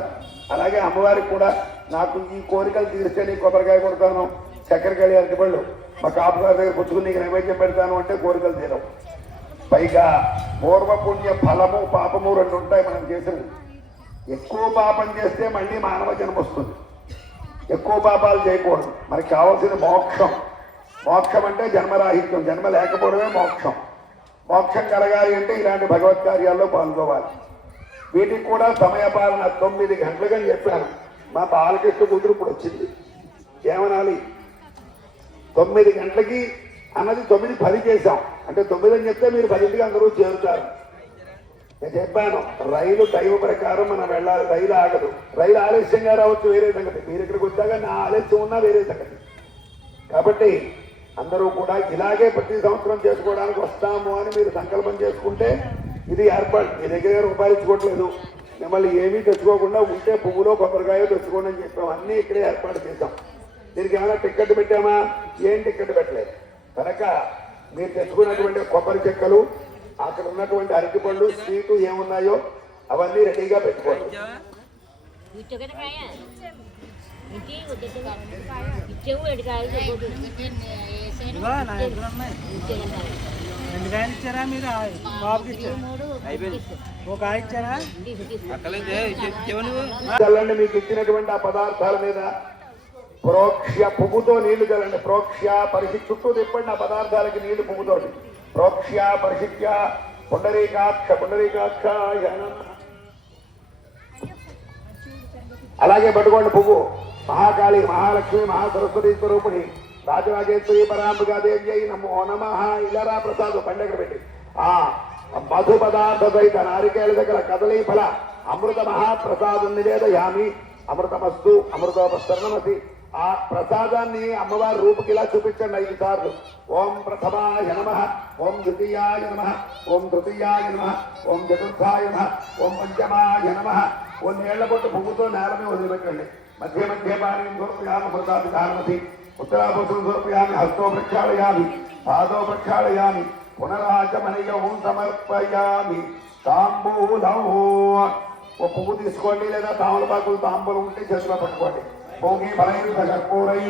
అలాగే అమ్మవారికి కూడా నాకు ఈ కోరికలు తీర్చే నీ కొబ్బరికాయ కొడతాను, చక్కెరకాయ అరటిపళ్ళు మా కాపు గారి దగ్గర పుచ్చుకుని నీకు నైవేద్యం పెడతాను అంటే కోరికలు తీరవు. పైగా పూర్వపుణ్య ఫలము పాపము 2 ఉంటాయి మనం చేసినవి. ఎక్కువ పాపం చేస్తే మళ్ళీ మానవ జన్మ వస్తుంది. ఎక్కువ పాపాలు చేయకూడదు. మనకి కావాల్సిన మోక్షం. మోక్షం అంటే జన్మరాహిత్యం, జన్మ లేకపోవడమే మోక్షం. మోక్షం కలగాలి అంటే ఇలాంటి భగవత్ కార్యాల్లో పాల్గొవాలి. వీటికి కూడా సమయపాలన 9 గంటలకని చెప్పాను. మా బాలకృష్ణ కూతురు ఇప్పుడు వచ్చింది, ఏమనాలి 9 గంటలకి అన్నది 9:10 చేశాం అంటే 9 అని చెప్తే మీరు 10ంటికి అందరూ చేరుతారు. నేను చెప్పాను రైలు టైం ప్రకారం మనం వెళ్ళాలి, రైలు ఆగదు. రైలు ఆలస్యంగా రావచ్చు వేరే సంగతి, మీరు ఇక్కడికి వచ్చాక నా ఆలస్యం ఉన్నా వేరే సంగతి. కాబట్టి అందరూ కూడా ఇలాగే ప్రతి సంవత్సరం చేసుకోవడానికి వస్తాము అని మీరు సంకల్పం చేసుకుంటే ఇది ఏర్పాటు. మీ దగ్గర రూపాయలు ఇచ్చుకోవట్లేదు, మిమ్మల్ని ఏమీ తెచ్చుకోకుండా ఉంటే పువ్వులో కొబ్బరికాయ తెచ్చుకోండి అని చెప్పాం. అన్నీ ఇక్కడే ఏర్పాటు చేశాం. దీనికి ఏమైనా టికెట్ పెట్టామా? ఏం టికెట్ పెట్టలేదు. కనుక మీరు తెచ్చుకున్నటువంటి కొబ్బరి చెక్కలు, అక్కడ ఉన్నటువంటి అరటిపళ్ళు, స్వీటు ఏమున్నాయో అవన్నీ రెడీగా పెట్టుకోండి. ఇచ్చారా మీరు? బాబుకి ఇచ్చారు, ఒక ఇచ్చారా? చల్లండి మీకు ఇచ్చినటువంటి ఆ పదార్థాల మీద ప్రోక్ష పువ్వుతో నీళ్లు చల్లండి. ప్రోక్ష పరిషత్ చుట్టూ తిప్పండి ఆ పదార్థాలకి నీళ్లు పువ్వుతోటి. ప్రోక్ష్య పరిషిత్య పుండరీకాక్ష పుండరీకాక్ష. అలాగే పట్టుకోండి పువ్వు. మహాకాళి, మహాలక్ష్మి, మహాసరస్వతి స్వరూపిణి, రాజరాజేశ్వరి, పరాంబికాదేవి అయి నమో నమః. ఇలారా ప్రసాదం పండగ పెట్టి ఆ మధు పదార్థ సహిత నారికేళ దగ్గర కదలీ ఫల అమృత మహాప్రసాదం నివేదయామి. అమృతమస్తు అమృతోపస్తరణమసి. ఆ ప్రసాదాన్ని అమ్మవారి రూపుకి ఇలా చూపించండి 5 సార్లు. ఓం ప్రథమాయ నమః, ఓం ద్వితీయాయ నమః, ఓం తృతీయాయ నమః, ఓం చతుర్థాయ నమః, ఓం పంచమాయ నమః. ఓ నీళ్ల పొట్టు పువ్వుతో నేలమే వదిలిపెట్టండి. మధ్య మధ్య పానీయం సమర్పయామి మృతాభిధానమసి. ఉత్తరాభూతం సమర్పయామి. హస్తో ప్రక్షాళయామి, పాదో ప్రక్షాళయామి, పునరాచమనయం సమర్పయామి. తాంబూలం ఓ పువ్వు తీసుకోండి, లేదా తామలపాకులు తాంబూలం ఉంటే చేతిలో పట్టుకోండి. భోగి ఫలైర్కర్పూరై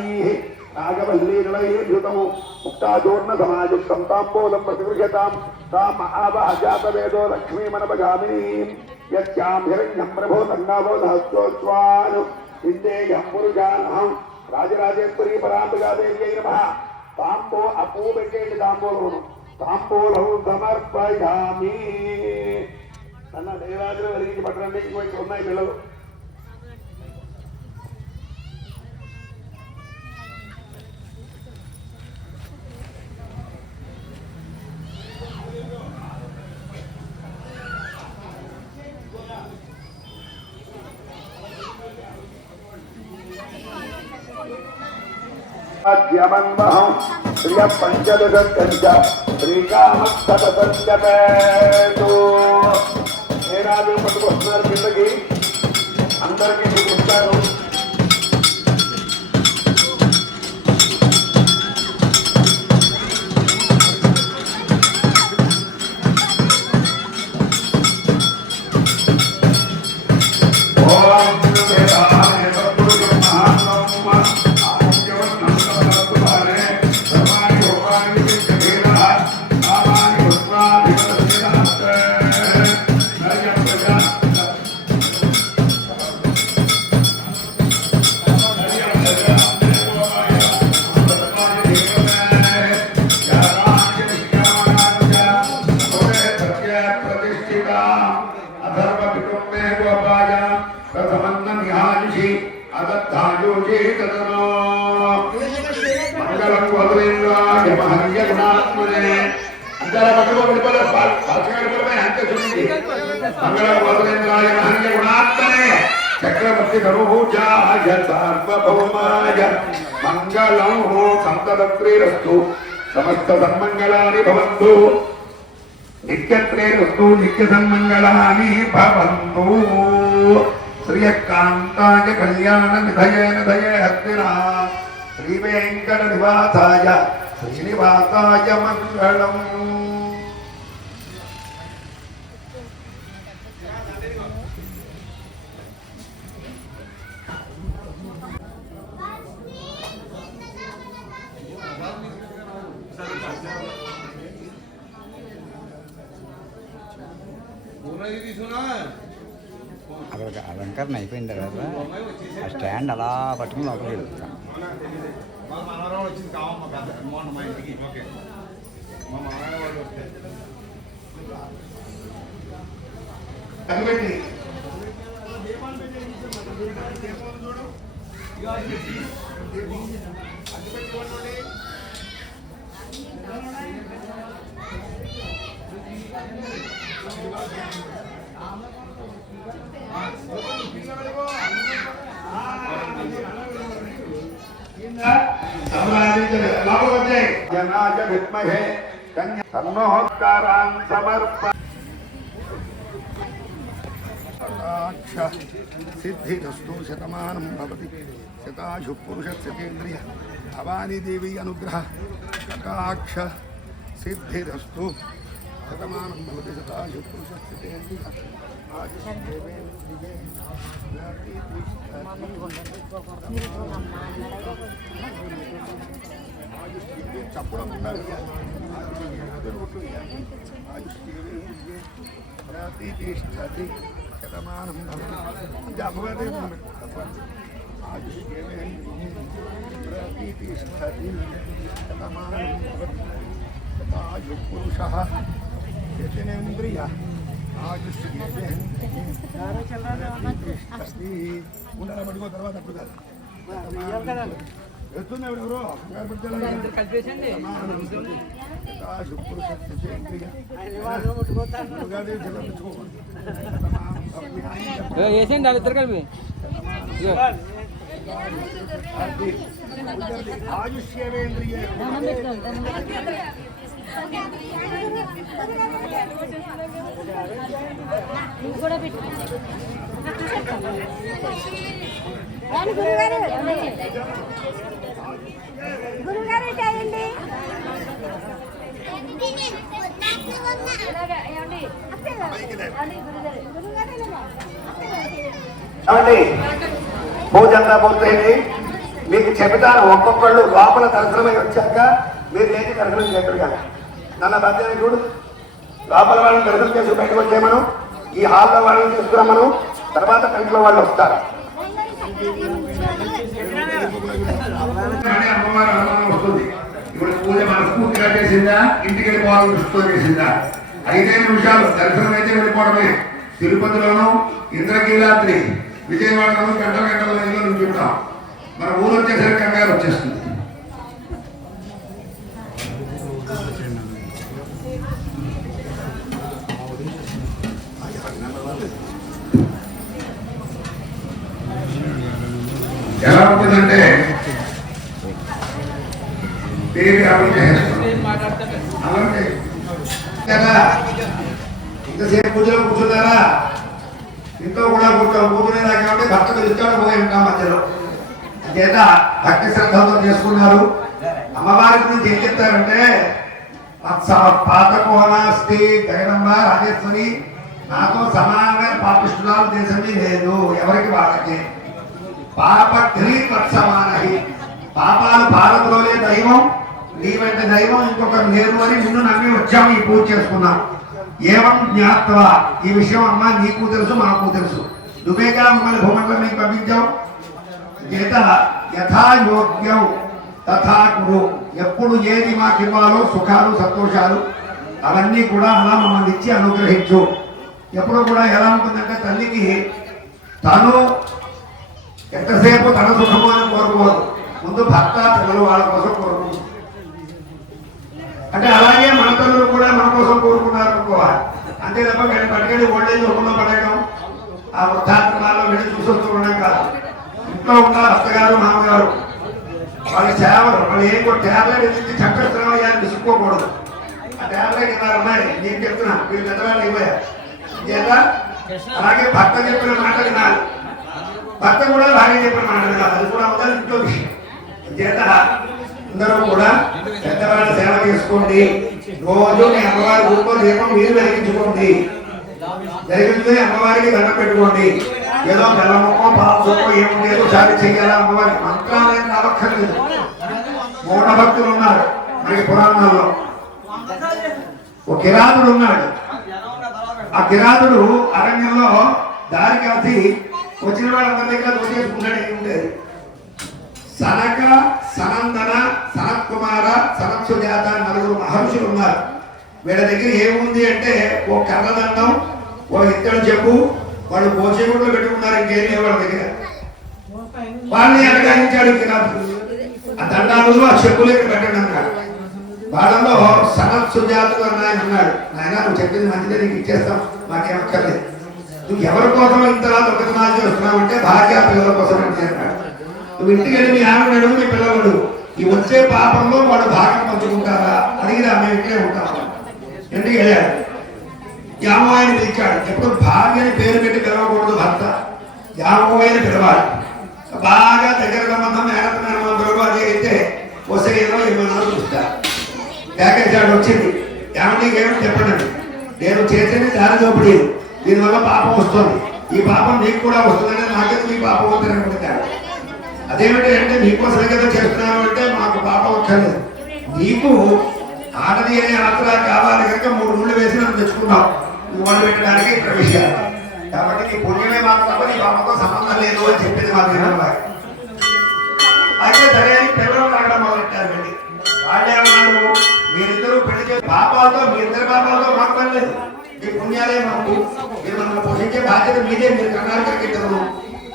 నాగవల్లీనలైర్యుతము ముక్తాచూర్ణ సమాయుక్తం తాంబూలం ప్రతిగృహ్యతాం. తాం ఆవహజాతవేదో లక్ష్మీమనభగామినీ. యస్యాం హిరణ్యం ప్రభో తన్నావో సహస్రోస్వాను విందేయం పురుషానహం. రాజరాజేశ్వరి పరాంబికాదేవి నమః. తాంబూ ఆ పువ్వు పెట్టేయండి తాంబూలమును. తాంబూలం సమర్పయామి. అన్న దేవరాజులు వెలిగించి పట్టండి. ఇంకొంచెం ఉన్నాయి పిల్లలు. జ్యమన్మహం శ్రియ పంచదశ శ్రీకామస్తపేతు. ఏ రాజు పట్టుకొస్తున్నారు కిందకి, అందరికీ చూపిస్తాను. మంగళం గోత్రేంద్రాయ మహనీయ గుణాత్మనే. అందరూ పట్టుకోబడి మంగళం గోత్రేంద్రాయ మహనీయ గుణాత్మనే చక్రవర్తి ధనుభూజాయ సార్వభౌమాయ మంగళం సంతదత్రేరస్తు. సమస్త సన్మంగళాని భవంతు. నిత్యత్రేరస్తు. నిత్య సన్మంగళాని భవంతు. శ్రియకాంతాయ కళ్యాణ నిధయేన దయే హస్తినా. శ్రీ వెంకట నివాసాయ శ్రీనివాసాయ మంగళం. అదొక అలంకరణ అయిపోయింది కదా. ఆ స్టాండ్ అలా పట్టుకుని లోపలికి వెళ్తాం. అగబెట్టి జనాయ విద్మహే కన్యా తన్నోత్కారాన్ సమర్ప సిద్ధిరస్తు శతమానం భవతి శతాయు పురుషస్యేంద్రియ భవానీ దేవి అనుగ్రహ కటాక్ష సిద్ధిరస్తు శతమానం భవతి శతాయు పురుషస్యేంద్రియ చెప్పడం ఉండాలి ప్రతిష్టతి శతమానం భవతి అమ్మవారి ప్రతిష్టతి శతమానం భవతి శతాయు పురుష యతనేంద్రియ పడుకో తర్వాత అప్పుడు కాదు ఎత్తుంది ఎవరు వేసేయండి వాళ్ళు ఇద్దరు కలిపి ఆయుష్యేంద్రియ కూడా పెట్టు గురుగారు గురుగారు చేయండి పూజ అంతా పూర్తయింది. మీకు చెబుతాను, ఒక్కొక్కళ్ళు లోపల దర్శనమై వచ్చాక మీరు లేచి దర్శనం చేయరు కదా. నన్న బాధ్యత చూడు, లోపల వాళ్ళని దర్శనం చేసి బయటకు వచ్చేయమను, ఈ హాల్లో వాళ్ళని తీసుకురమ్మను, తర్వాత కంట్లో వాళ్ళు వస్తారు. అమ్మవారు అనుమానం వస్తుంది. ఇప్పుడు పూజ మనస్ఫూర్తిగా చేసిందా, ఇంటికి వెళ్ళిపోవాలని దృష్టితో చేసిందా? 5 నిమిషాలు దర్శనం అయితే వెళ్ళిపోవడమే. తిరుపతిలోనూ ఇంద్రకీలాద్రి, విజయవాడలోనూ గంటల లైన్లో నుంచుంటాం. మన ఊరు వచ్చేసరికి కంగారు వచ్చేస్తుంది. ఎలా ఉంటుందంటే దేవి ఇంతసేపు పూజలో కూర్చున్నారా? ఇంట్లో కూడా కూర్చునే దాకా భక్తులు ఇస్తాడు పోయి ఉంటాం మధ్యలో. చేత భక్తి శ్రద్ధలతో చేసుకున్నారు. అమ్మవారి గురించి ఏం చెప్తారంటే, పాతకోనాస్తి జగదంబ రాజేశ్వరి, నాతో సమానమైన పాపిష్టురాలు దేశమే లేదు, ఎవరికి వాళ్ళకి. పాప ఘ్రీపత్సమానహి, పాపాలు భారతలోనే దైవం, నీ వెంట దైవం ఇంకొకరు లేరు అని నిన్ను నమ్మి వచ్చాము, ఈ పూజ చేసుకున్నాం. ఏవం జ్ఞాత్వ, ఈ విషయం అమ్మ నీకు తెలుసు, మాకు తెలుసు, నువ్వేగా మమ్మల్ని భూమంలో నీకు పంపించావు. చేత యథాయోగ్యం తథా కురు, ఎప్పుడు ఏది మాకు ఇవ్వాలో సుఖాలు సంతోషాలు అవన్నీ కూడా అలా మమ్మల్ని ఇచ్చి అనుగ్రహించు. ఎప్పుడు కూడా ఎలా ఉంటుందంటే, తల్లికి తను ఎంతసేపు తన సుఖము అని కోరుకోదు, ముందు భర్త పిల్లలు వాళ్ళ కోసం కోరుకుంటుంది. అంటే అలాగే మన తల్లులు కూడా మన కోసం కోరుకున్నారు అనుకోవాలి. అంతే తప్ప వీళ్ళని పట్టుకెళ్ళి ఓల్డేజ్ హోమ్లో పడేయడం, ఆ వృద్ధాశ్రమాల్లో వెళ్ళి చూసొస్తూ ఉండడం కాదు. ఇంట్లో ఉండాలి అత్తగారు మామగారు, వాళ్ళ సేవలు. వాళ్ళు ఏం కూడా ట్యాబ్లెట్ ఎత్తి చక్కస్త్రం అయ్యాన్ని విసుక్కోకూడదు. ఆ ట్యాబ్లెట్ ఇవ్వాలన్నాయి, నేను చెప్తున్నా, వీళ్ళు పెద్దవాళ్ళు ఇవ్వయా. అలాగే భర్త చెప్పిన మాట వినాలి, భర్త కూడా భార్య చెప్పిన మాట వినాలి. అది కూడా అవుతుంది ఇంట్లో విషయం. చేత అందరూ కూడా పెద్దవాళ్ళ సేవ చేసుకోండి. రోజు మీ అమ్మవారి గుడితో దీపం మీరు వెలిగించుకోండి. జరిగింది అమ్మవారికి దండం పెట్టుకోండి. ఏదో బెల్లమొక్కో పాపమో ఏముండేదో సారి చెయ్యాలా అమ్మవారికి మంత్రాలయం రావక్కర్లేదు. మూఢ భక్తులు ఉన్నారు మనకి పురాణాల్లో. ఒక కిరాతుడు ఉన్నాడు. ఆ కిరాతుడు అరణ్యంలో దారి కాసి వచ్చిన వాళ్ళందరి దగ్గర దోచేసుకున్నాడు. ఏముండేది సనక, సనందన, సనత్ కుమార, సనత్ సుజాత 4 మహర్షులు ఉన్నారు. వీళ్ళ దగ్గర ఏముంది అంటే, ఓ కర్రదండం, ఓ ఇద్దరు చెప్పు వాళ్ళు పోసేగుడ్లు పెట్టుకున్నారు, ఇంకేం లేవు వాళ్ళ దగ్గర. వాళ్ళని అడగాయించాడు కిరాతు. ఆ దండాలు ఆ చెప్పులు ఇక్కడ పెట్టండి అన్నాడు. వాళ్ళలో సనత్ సుజాతు అన్న ఆయన అన్నాడు, నాయన నువ్వు చెప్పింది మంచిదే, నీకు ఇచ్చేస్తాం, మాకేమక్కర్లేదు. నువ్వు ఎవరి కోసం ఇంతలా దొంగతనాలు చేస్తున్నావు అంటే భార్య పిల్లల కోసం అంటే అన్నాడు. నువ్వు ఇంటికి వెళ్ళి మీ ఆమె అడుగు, మీ పిల్లలు ఈ వచ్చే పాపంలో వాడు భాగం పంచుకుంటారా అడిగిరా, మేము ఇక్కడే ఉంటాము. ఇంటికి వెళ్ళాడు. యామోయని పిలిచాడు. ఎప్పుడు భార్యని పేరు పెట్టి పిలవకూడదు, భర్త యామోయని పిలవాలి. బాగా దగ్గర సంబంధం మేనతనం అదే అయితే వస్తే 20 నాలుగు చూస్తారు. ప్యాకేజాడు వచ్చింది. ఏమంటే ఏమని చెప్పండి, నేను చేసేది దారి దోపిడీ, దీనివల్ల పాపం వస్తుంది, ఈ పాపం నీకు కూడా వస్తుందంటే నాకైతే మీ పాపం అవుతుంది అనుకుంటాడు. అదేమిటి అంటే మీకోసమే కదా చేస్తున్నాను అంటే మాకు పాపం వచ్చలేదు, నీకు ఆడది అనే ఆత్ర కావాలి కనుక 3 ముళ్ళు వేసి నన్ను తెచ్చుకున్నావు, నువ్వు వాళ్ళు పెట్టడానికి ఇక్కడ విషయాలు. కాబట్టి నీ పుణ్యమే మాత్రం నీ పాపంతో సంబంధం లేదు అని చెప్పింది మా దేవుడు. అయితే సరే అని పిల్లలు అడగడం మొదలెట్టారు. వెళ్ళి వాళ్ళేమన్నారు, మీరిద్దరూ పెళ్లి చేసి పాపాలతో, మీ ఇద్దరు పాపాలతో మాకు పని లేదు, మీ పుణ్యాలే మాకు, మీరు మనం పోషించే బాధ్యత మీదే, మీరు కన్నాలు కక్కిద్దరు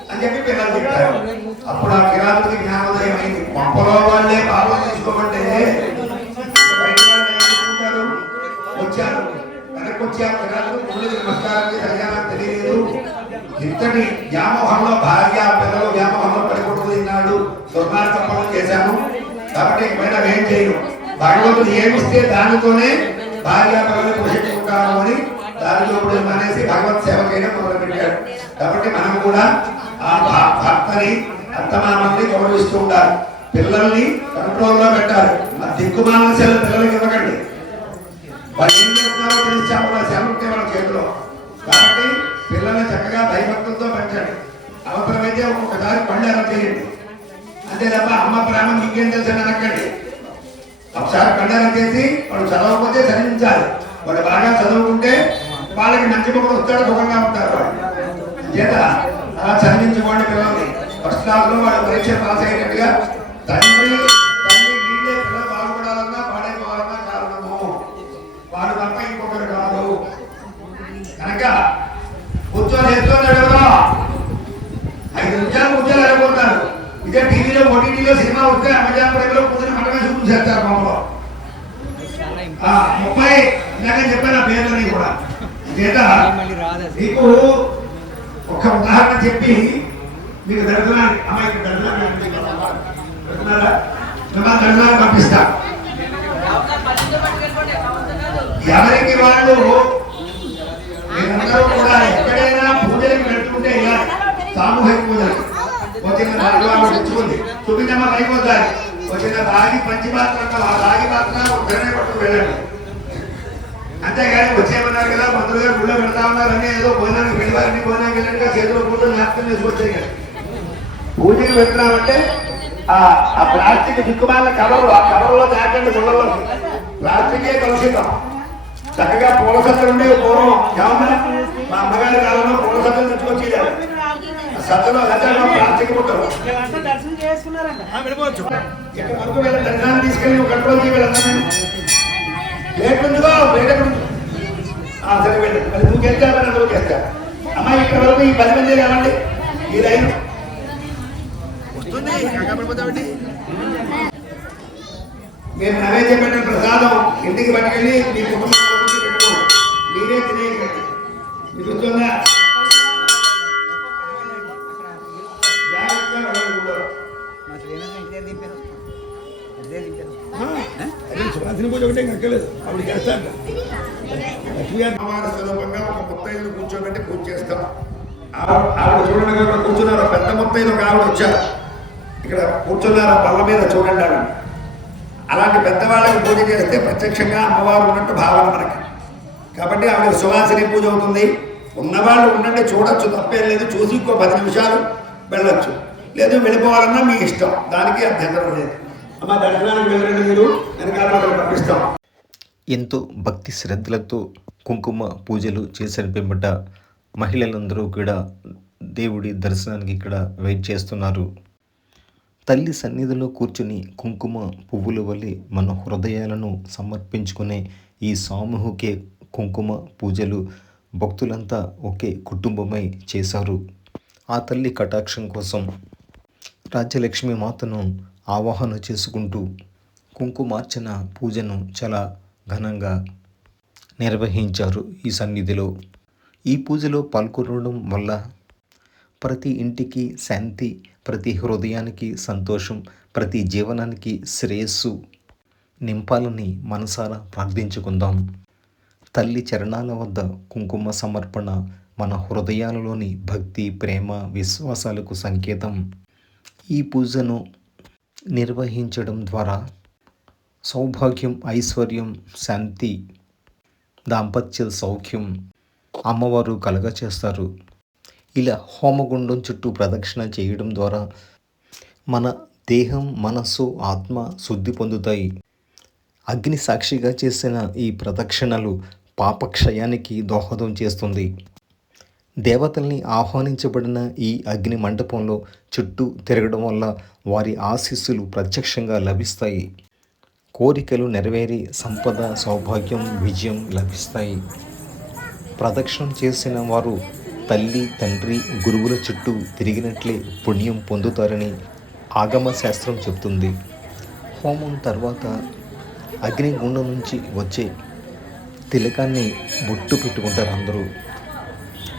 అని చెప్పి పిల్లలు చెప్పారు. అప్పుడు ఆ కిరాతుకి జ్ఞానోదయం అయింది. పంపలో వాళ్ళే పాపం తీసుకోమంటే బయట వాళ్ళు ఏమనుకుంటారు, వచ్చారు వెనక్కి వచ్చి ఆ కిరాతుకు పుణ్యులు నమస్కారానికి సరిగా తెలియలేదు. ఇంతటి వ్యామోహంలో భార్య పిల్లలు వ్యామోహంలో పడిపోతూ తిన్నాడు, దుర్మార్గం చేశాను కాబట్టి బయట ఏం చేయను, భగవంతుడు ఏమిస్తే దానితోనే భార్య పిల్లలు పోషించుకుంటాను అని దానితో మానేసి భగవత్ సేవ చేయడం మొదలు పెట్టాడు. కాబట్టి మనం కూడా ఆ భర్తని అత్తమామల్ని గౌరవిస్తూ ఉండాలి, పిల్లల్ని కంట్రోల్లో పెట్టాలి. ఆ దిక్కుమాల సెల పిల్లలకి ఇవ్వకండి, వాళ్ళు ఏం చేస్తున్నారో తెలిసి చెప్పాలి, సెల ఉంటే వాళ్ళ చేతిలో. కాబట్టి పిల్లల్ని చక్కగా భయభక్తులతో పెంచండి. అవసరమైతే ఒక్కొక్కసారి పళ్ళు ఎలా చేయండి, అంతే తప్ప అమ్మ ప్రేమ మీకేం తెలుసని అనకండి. ఒకసారి పండగ చేసి వాళ్ళు చదవకపోతే చదివించాలి, వాళ్ళు బాగా చదువుకుంటే వాళ్ళకి మంచి ముఖం వస్తాడు, సుఖంగా ఉంటారు. చేత అలా చదివించుకోండి పిల్లల్ని. ఫస్ట్ క్లాస్ లో వాళ్ళు పరీక్ష పాస్ అయ్యేటట్టుగా తండ్రి వీళ్ళే పిల్లలు బాగుపడాలన్నా పాడైపోవాలన్నా కారణము, వాడు తప్ప ఇంకొకరు కాదు. కనుక కూర్చొని ఎత్తుకోలేడుగా 5 నిమిషాలు కూర్చొని వెళ్ళిపోతారు. ఇదే టీవీలో ఓటీటీలో సినిమా వస్తే అమెజాన్ ప్రైమ్లో కూర్చొని మనమే చూపు చేస్తారు. మామూలు 30 ఇందాక చెప్పాను ఆ పేర్లని కూడా. చేత మీకు ఒక ఉదాహరణ చెప్పి మీకు దర్శనాన్ని అమ్మాయికి దర్శనాన్ని మిమ్మల్ని దర్శనాన్ని పంపిస్తా. ఎవరికి వాళ్ళు మీరందరూ కూడా ఎక్కడైనా పూజలకు పెట్టుకుంటే ఇలా సామూహిక పూజలు వచ్చిన రాజు తెచ్చుకుంది చూపించమ్మా అయిపోతారు. వచ్చిన రాగి పంచపాత్ర ఆ రాగి పాత్ర ఒకనే పట్టుకు వెళ్ళండి. అంతేగాని వచ్చేయమన్నారు కదా, మంత్రులు గారు గుళ్ళో పెడతా ఉన్నారు అని ఏదో భోజనానికి వెళ్ళారని భోజనానికి వెళ్ళినట్టుగా చేతిలో కూర్చొని జ్ఞాపకం చేసుకొచ్చాయి కదా. పూజకి పెడుతున్నామంటే ఆ ప్లాస్టిక్ దిక్కుమాల కవర్లు, ఆ కవర్లో దాకండి గుళ్ళలో. ప్లాస్టికే కలుషితం. చక్కగా పూల సత్తలు ఉండే పూర్వం ఏమన్నా మా అమ్మగారి కాలంలో పూల సత్తలు తెచ్చుకొచ్చేయాలి. సత్తలో ప్లాస్టిక్ పుట్టరు. ఇక్కడ వరకు వీళ్ళ దర్శనాన్ని తీసుకెళ్ళి కంట్రోల్ చేయగలన్నా ప్లేట్ ఉందిగో ప్లేట్ ఎక్కడ ఉంది? సరే వెళ్ళి మరి నువ్వు చేస్తా నువ్వు చేస్తా. అమ్మాయి ఇక్కడ వరకు ఈ 10 మంది కావండి, ఈ లైన్ వస్తుంది. మీరు నైవేద్యం పెట్టిన ప్రసాదం ఇంటికి పట్టుకెళ్ళి మీ కుటుంబం పెట్టుకోండి, మీరే తినేయండి. మీకు వస్తుందా? పూజ ఒకటే ఎక్కలేదు అప్పుడు చేస్తాను. స్వరూపంగా ఒక ముత్తైదును కూర్చోబెట్టి పూజ చేస్తాం. ఆవిడ చూడండి ఇక్కడ కూర్చున్నారు, పెద్ద ముత్తైదు ఒక ఆవిడ వచ్చారు, ఇక్కడ కూర్చున్నారు బల్ల మీద చూడండి. ఆవిడ అలాంటి పెద్దవాళ్ళకి పూజ చేస్తే ప్రత్యక్షంగా అమ్మవారు ఉన్నట్టు భావన మనకి. కాబట్టి ఆవిడ సువాసిని పూజ అవుతుంది. ఉన్నవాళ్ళు ఉండండి, చూడొచ్చు, తప్పేం లేదు. చూసి ఇంకో 10 నిమిషాలు వెళ్ళొచ్చు, లేదు వెళ్ళిపోవాలన్నా మీ ఇష్టం, దానికి అభ్యంతరం లేదు. అమ్మ దర్శనానికి వెళ్ళండి, మీరు వెనకాల పంపిస్తాం. ఎంతో భక్తి శ్రద్ధలతో కుంకుమ పూజలు చేసిన పిమ్మట మహిళలందరూ కూడా దేవుడి దర్శనానికి ఇక్కడ వెయిట్ చేస్తున్నారు. తల్లి సన్నిధిలో కూర్చుని కుంకుమ పువ్వుల వలె మన హృదయాలను సమర్పించుకునే ఈ సామూహిక కుంకుమ పూజలు భక్తులంతా ఒకే కుటుంబమై చేశారు. ఆ తల్లి కటాక్షం కోసం రాజ్యలక్ష్మి మాతను ఆవాహన చేసుకుంటూ కుంకుమార్చన పూజను చాలా ఘనంగా నిర్వహించారు ఈ సన్నిధిలో. ఈ పూజలో పాల్గొనడం వల్ల ప్రతి ఇంటికి శాంతి, ప్రతి హృదయానికి సంతోషం, ప్రతి జీవనానికి శ్రేయస్సు నింపాలని మనసారా ప్రార్థించుకుందాం. తల్లి చరణాల వద్ద కుంకుమ సమర్పణ మన హృదయాలలోని భక్తి, ప్రేమ, విశ్వాసాలకు సంకేతం. ఈ పూజను నిర్వహించడం ద్వారా సౌభాగ్యం, ఐశ్వర్యం, శాంతి, దాంపత్య సౌఖ్యం అమ్మవారు కలగచేస్తారు. ఇలా హోమగుండం చుట్టూ ప్రదక్షిణ చేయడం ద్వారా మన దేహం, మనస్సు, ఆత్మ శుద్ధి పొందుతాయి. అగ్ని సాక్షిగా చేసిన ఈ ప్రదక్షిణలు పాపక్షయానికి దోహదం చేస్తుంది. దేవతల్ని ఆహ్వానించబడిన ఈ అగ్ని మండపంలో చుట్టూ తిరగడం వల్ల వారి ఆశీస్సులు ప్రత్యక్షంగా లభిస్తాయి. కోరికలు నెరవేరి సంపద, సౌభాగ్యం, విజయం లభిస్తాయి. ప్రదక్షిణం చేసిన వారు తల్లి, తండ్రి, గురువుల చుట్టూ తిరిగినట్లే పుణ్యం పొందుతారని ఆగమ శాస్త్రం చెప్తుంది. హోమం తర్వాత అగ్నిగుండం నుంచి వచ్చే తిలకాన్ని బొట్టు పెట్టుకుంటారు అందరూ.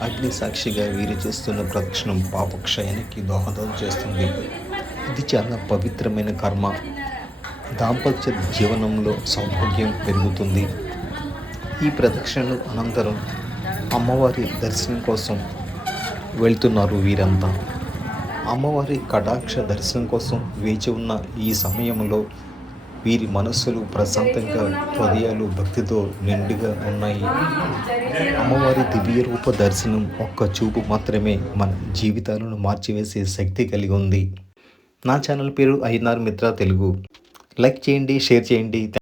అగ్ని సాక్షిగా వీరు చేస్తున్న ప్రదక్షిణం పాపక్షయానికి దోహదం చేస్తుంది. ఇది చాలా పవిత్రమైన కర్మ. దాంపత్య జీవనంలో సౌభాగ్యం పెరుగుతుంది. ఈ ప్రదక్షిణలు అనంతరం అమ్మవారి దర్శనం కోసం వెళ్తున్నారు వీరంతా. అమ్మవారి కటాక్ష దర్శనం కోసం వేచి ఉన్న ఈ సమయంలో వీరి మనస్సులు ప్రశాంతంగా, హృదయాలు భక్తితో నిండుగా ఉన్నాయి. అమ్మవారి దివ్య రూప దర్శనం ఒక్క చూపు మాత్రమే మన జీవితాలను మార్చివేసే శక్తి కలిగి ఉంది. నా ఛానల్ పేరు అయ్యనార్ మిత్ర తెలుగు. లైక్ చేయండి, షేర్ చేయండి.